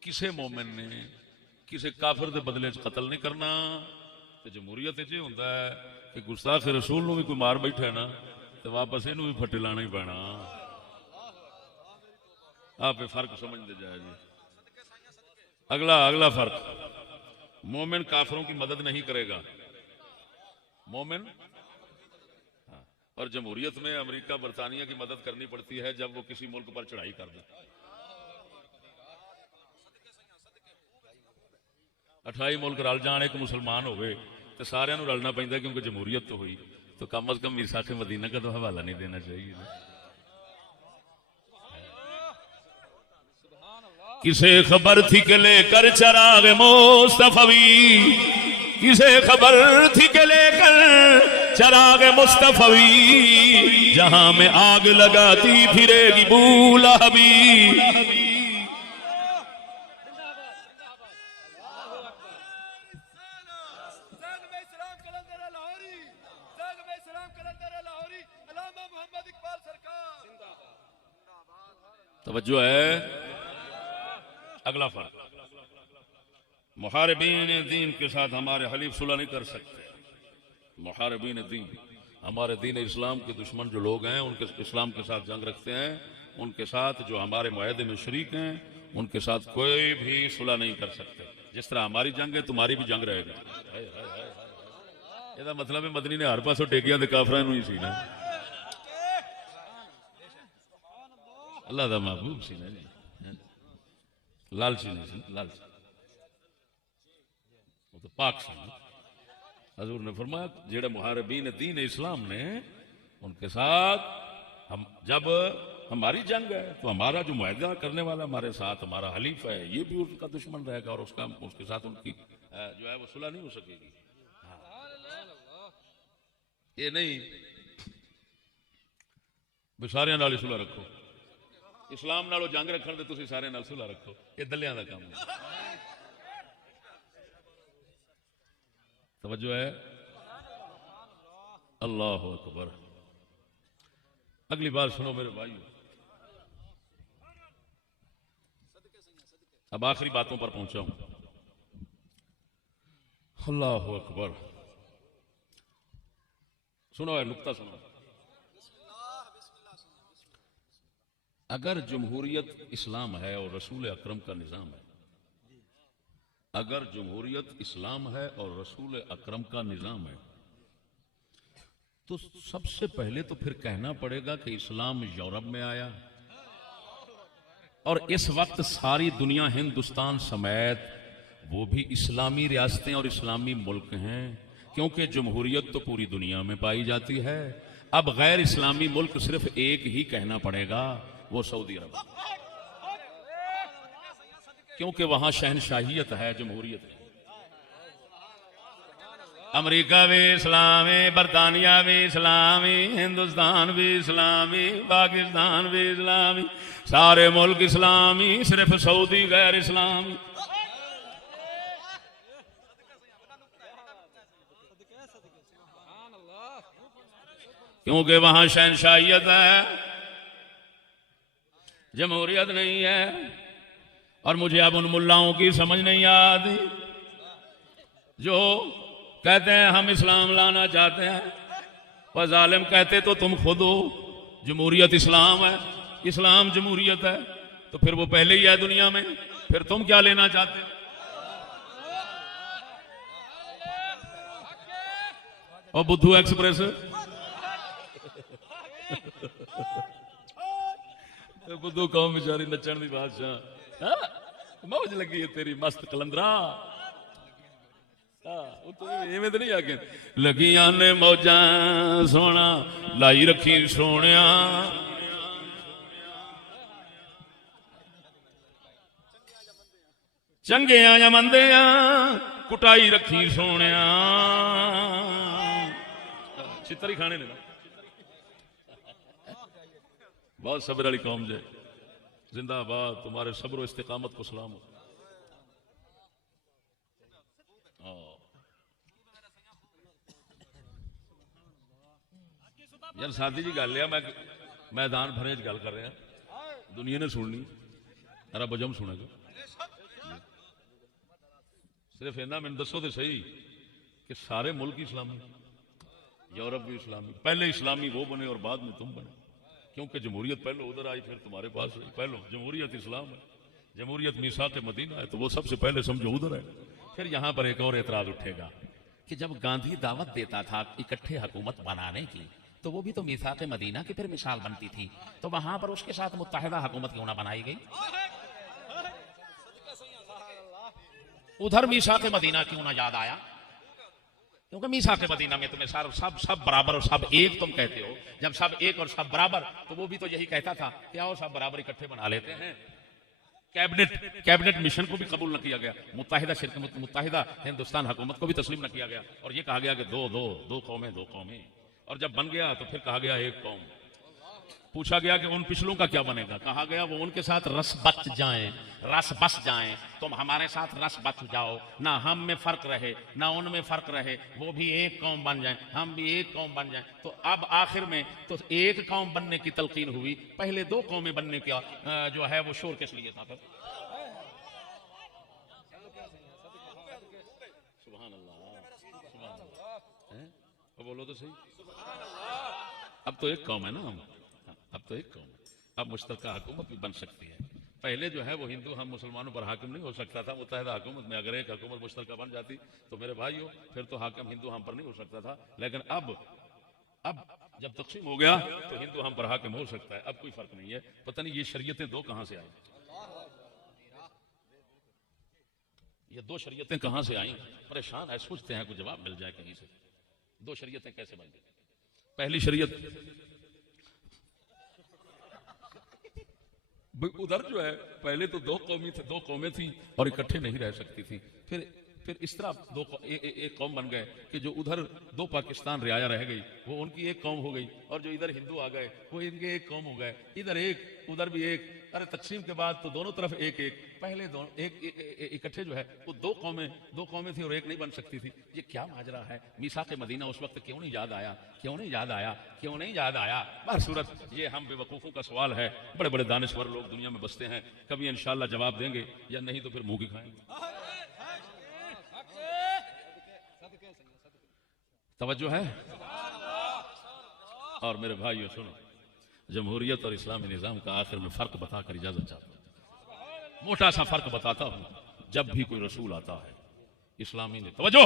کسے مومن نے کسے کافر دے بدلے قتل نہیں کرنا. تے جمہوریت یہ ہوندا ہے کہ گستاخ رسول نو بھی کوئی مار بیٹھا ہے نا تے واپس اینو بھی پھٹے لانا ہی پینا. آپ فرق سمجھتے جائے جی. اگلا فرق، مومن کافروں کی مدد نہیں کرے گا. مومن اور جمہوریت میں امریکہ برطانیہ کی مدد کرنی پڑتی ہے جب وہ کسی ملک پر چڑھائی کر دے. 28 ملک رل جان ایک مسلمان ہوئے تو سارے رلنا پہنتا کیونکہ جمہوریت تو ہوئی، تو کم از کم میثاق مدینہ کا تو حوالہ نہیں دینا چاہیے. کسے خبر تھی کہ لے کر چراغ مصطفی، کسے خبر تھی کہ لے کر چراغ مصطفی، جہاں میں آگ لگاتی پھرے گی بو لہبی. توجہ ہے. اگلا فرق، محاربین دین کے ساتھ ہمارے حلیف صلح نہیں کر سکتے. محاربین دین، ہمارے دین اسلام کے دشمن جو لوگ ہیں، ان کے اسلام کے ساتھ جنگ رکھتے ہیں، ان کے ساتھ جو ہمارے معاہدے میں شریک ہیں، ان کے ساتھ کوئی بھی صلح نہیں کر سکتے. جس طرح ہماری جنگ ہے تمہاری بھی جنگ رہے گی. یہ مطلب ہے مدنی نے ہر پاسوں ٹیکیاں دے کافراں نوں ہی سی نا. اللہ دا محبوب سی نا جی، لالچی نہیں سی، لالچی وہ تو پاک سی. حضور نے فرمایا جڑے محاربین دین اسلام نے، ان کے ساتھ ہم جب ہماری جنگ ہے تو ہمارا جو معاہدہ کرنے والا ہمارے ساتھ ہمارا حلیف ہے، یہ بھی ان کا دشمن رہے گا، اور اس کے ساتھ ان کی جو ہے وہ صلح نہیں ہو سکے گی. یہ نہیں بھی سارے نال صلح رکھو، اسلام نالو جنگ رکھن تے تسی سارے نال صلح رکھو، یہ دلیاں دا کام ہے. توجہ ہے. اللہ اکبر. اگلی بات سنو میرے بھائی، اب آخری باتوں پر پہنچا ہوں. اللہ اکبر. سنو ہے نکتہ سنو. اگر جمہوریت اسلام ہے اور رسول اکرم کا نظام ہے، اگر جمہوریت اسلام ہے اور رسول اکرم کا نظام ہے، تو سب سے پہلے تو پھر کہنا پڑے گا کہ اسلام یورپ میں آیا، اور اس وقت ساری دنیا ہندوستان سمیت وہ بھی اسلامی ریاستیں اور اسلامی ملک ہیں، کیونکہ جمہوریت تو پوری دنیا میں پائی جاتی ہے. اب غیر اسلامی ملک صرف ایک ہی کہنا پڑے گا، وہ سعودی عرب، کیونکہ وہاں شہنشاہیت ہے، جمہوریت ہے. امریکہ بھی اسلامی، برطانیہ بھی اسلامی، ہندوستان بھی اسلامی، پاکستان بھی اسلامی، سارے ملک اسلامی، صرف سعودی غیر اسلامی. کیونکہ وہاں شہنشاہیت ہے، جمہوریت نہیں ہے. اور مجھے اب ان ملاؤں کی سمجھ نہیں آتی جو کہتے ہیں ہم اسلام لانا چاہتے ہیں، اور ظالم کہتے تو تم خود ہو. جمہوریت اسلام ہے، اسلام جمہوریت ہے، تو پھر وہ پہلے ہی ہے دنیا میں، پھر تم کیا لینا چاہتے ہو؟ اور بدھو ایکسپریس بدھو قوم بیچاری نچن دی بادشاہ موج لگی ہے تیری مست کلندرا. ایویں تو نہیں آگے لگیاں نے موجاں سونا لائی رکھی سونیا، چنگیاں یا مندیاں کٹائی رکھی سونیا. چتری کھانے نے بہت صبر والی قوم جائے. زندہ آباد. تمہارے صبر و استقامت کو سلام ہو. یار ساتھی جی گل ہے، میں میدان بھرے گل کر رہا، دنیا نے سننی، میرا بجم سنے گا. صرف اینا میں دسو تو صحیح کہ سارے ملک اسلامی، یورپ بھی اسلامی، پہلے اسلامی وہ بنے اور بعد میں تم بنے، کیونکہ جمہوریت پہلے ادھر آئی پھر تمہارے پاس آئی. پہلو جمہوریت اسلام ہے، جمہوریت میثاق مدینہ ہے، تو وہ سب سے پہلے سمجھو ادھر ہے. پھر یہاں پر ایک اور اعتراض اٹھے گا کہ جب گاندھی دعوت دیتا تھا اکٹھے حکومت بنانے کی، تو وہ بھی تو میثاق مدینہ کی پھر مثال بنتی تھی، تو وہاں پر اس کے ساتھ متحدہ حکومت کیوں نہ بنائی گئی؟ ادھر میثاق مدینہ کیوں نہ یاد آیا؟ کیونکہ میثاق مدینہ میں تمہیں سب برابر اور سب ایک تم کہتے ہو. جب سب ایک اور سب برابر تو وہ بھی تو یہی کہتا تھا کہ آؤ سب برابر اکٹھے بنا لیتے ہیں. کیبنٹ مشن کو بھی قبول نہ کیا گیا, متحدہ ہندوستان حکومت کو بھی تسلیم نہ کیا گیا, اور یہ کہا گیا کہ دو قومیں. اور جب بن گیا تو پھر کہا گیا ایک قوم. پوچھا گیا کہ ان پچھلوں کا کیا بنے گا, کہا گیا وہ ان کے ساتھ رس بس جائیں, تم ہمارے ساتھ رس بچ جاؤ, نہ ہم میں فرق رہے نہ ان میں فرق رہے, وہ بھی ایک قوم بن جائیں ہم بھی ایک قوم بن جائیں. تو اب آخر میں تو ایک قوم بننے کی تلقین ہوئی, پہلے دو قومیں بننے کا جو ہے وہ شور کس لیے تھا. سبحان اللہ, بولو تو صحیح. اب تو ایک قوم ہے نا ہم, اب تو ایک قوم ہے, اب مشترکہ حکومت بھی بن سکتی ہے. پہلے جو ہے وہ ہندو ہم مسلمانوں پر حاکم نہیں ہو سکتا تھا. متحدہ حکومت میں اگر ایک حکومت مشترکہ بن جاتی تو میرے بھائیو پھر تو حاکم ہندو ہم پر نہیں ہو سکتا تھا. لیکن اب جب تقسیم ہو گیا تو ہندو ہم پر حاکم ہو سکتا ہے. اب کوئی فرق نہیں ہے. پتہ نہیں یہ شریعتیں دو کہاں سے آئیں, یہ دو شریعتیں کہاں سے آئیں, پریشان ہے, سوچتے ہیں کوئی جواب مل جائے کہیں سے. دو شریعتیں کیسے بن گئی؟ پہلی شریعت ادھر جو ہے پہلے تو دو قومیں تھیں اور اکٹھے نہیں رہ سکتی تھیں. پھر اس طرح ایک قوم بن گئے کہ جو ادھر دو پاکستان رعایا رہ گئی وہ ان کی ایک قوم ہو گئی, اور جو ادھر ہندو آ گئے وہ ان کے ایک قوم ہو گئے. ادھر ایک ادھر بھی ایک. ارے تقسیم کے بعد تو دونوں طرف ایک پہلے اکٹھے جو ہے وہ دو قومیں تھیں اور ایک نہیں بن سکتی تھی. یہ کیا ماجرا ہے؟ میثاق مدینہ اس وقت کیوں نہیں یاد آیا؟ بہر صورت یہ ہم بے وقوفوں کا سوال ہے. بڑے بڑے دانشور لوگ دنیا میں بستے ہیں, کبھی انشاءاللہ جواب دیں گے, یا نہیں تو پھر منہ کی کھائیں گے. توجہ ہے. اور میرے بھائیو سنو, جمہوریت اور اسلامی نظام کا آخر میں فرق بتا کر اجازت چاہتا ہوں. موٹا سا فرق بتاتا ہوں. جب بھی کوئی رسول آتا ہے اسلامی نے, توجہ,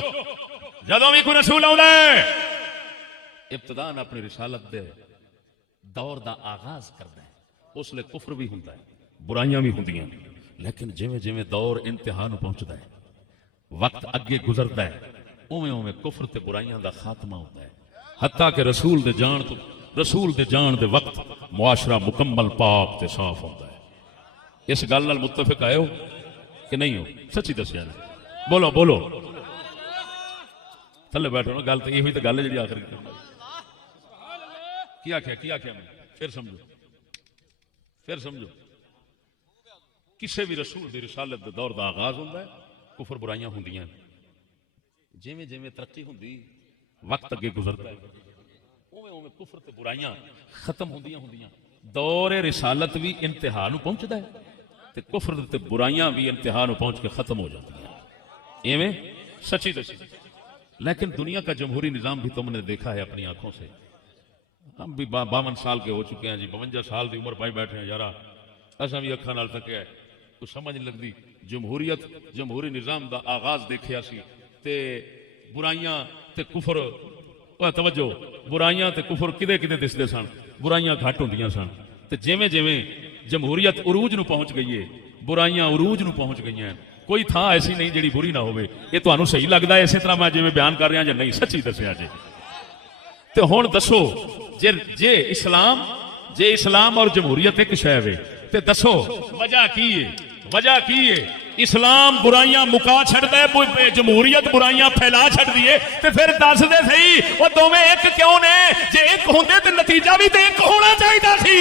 جدوں بھی کوئی رسول آتا ہے ابتداءً اپنی رسالت دے دور دا آغاز کرتا ہے. اس لئے کفر بھی ہوتا ہے, برائیاں بھی ہوتی ہیں, لیکن جویں دور انتہا نو پہنچتا ہے, وقت اگے گزرتا ہے, اویں کفر تے برائیاں دا خاتمہ ہوتا ہے. حتیٰ کہ رسول دے جان دے وقت معاشرہ مکمل پاک تے صاف ہوتا ہے. اس گل نال متفق آئے ہو کہ نہیں ہو؟ سچی دسیا جی, بولو تھلے بیٹھو نا. گل تو یہ ہوئی تو گل ہے جی آخر کیا میں پھر سمجھو. کسی بھی رسول دی رسالت دے دور دا آغاز ہوتا ہے, کفر برائیاں ہوندیاں, جویں ترقی ہوندی وقت اگے گزرتا ہے اویں کفر تے برائیاں ختم ہوندیاں. دور رسالت بھی انتہا نو پہنچدا ہے تے کفر تے برائیاں بھی انتہا نو پہنچ کے ختم ہو جاتی ہیں. ایویں سچی دسی. لیکن دنیا کا جمہوری نظام بھی تم نے دیکھا ہے اپنی آنکھوں سے. ہم بھی 52 سال کے ہو چکے ہیں جی, 52 سال دی عمر پائی بیٹھے ہیں یارا, ایسا بھی اکھاں نال تکیا ہے, کچھ سمجھ نہیں لگتی. جمہوری نظام دا آغاز دیکھیا سی تے برائیاں تے کفر, توجہ, برائیاں تے کفر کدے دسدے سن, برائیاں گھٹ ہوندیاں سن. تے جویں جمہوریت عروج نو پہنچ گئی ہے, برائیاں عروج نو پہنچ گئی ہیں. کوئی تھان ایسی نہیں جڑی بری نہ ہوئے. یہ تانوں صحیح لگدا ہے اسی طرح میں جویں بیان کر رہا یا نہیں؟ سچی دسیا جی. تے ہن دسو جے اسلام اور جمہوریت ایک شے وے تے دسو وجہ کی ہے؟ اسلام برائیاں مکا چھڑدا ہے, جمہوریت برائیاں پھیلا چھڑدی ہے. تے پھر دس دے صحیح او دوویں ایک کیوں نے؟ جے ایک ہوندے تے نتیجہ بھی تے ایک ہونا چاہیدا سی.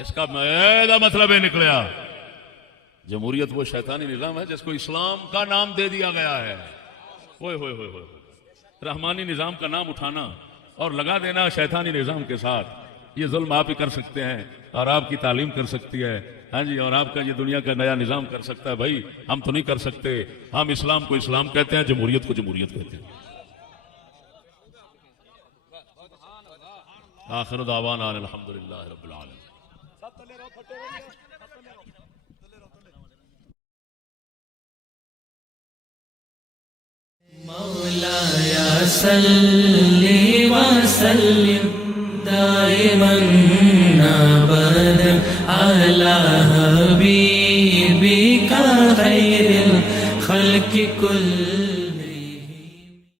اس کا مطلب یہ نکلیا جمہوریت وہ شیطانی نظام ہے جس کو اسلام کا نام دے دیا گیا ہے. ہوئے رحمانی نظام کا نام اٹھانا اور لگا دینا شیطانی نظام کے ساتھ, یہ ظلم آپ ہی کر سکتے ہیں اور آپ کی تعلیم کر سکتی ہے. ہاں جی, اور آپ کا یہ دنیا کا نیا نظام کر سکتا ہے. بھائی ہم تو نہیں کر سکتے. ہم اسلام کو اسلام کہتے ہیں, جمہوریت کو جمہوریت کہتے ہیں. آخر دعوانا الحمدللہ رب العالمین. مولا مولاي صل وسلم دائما ابدا على حبيبك خير الخلق كل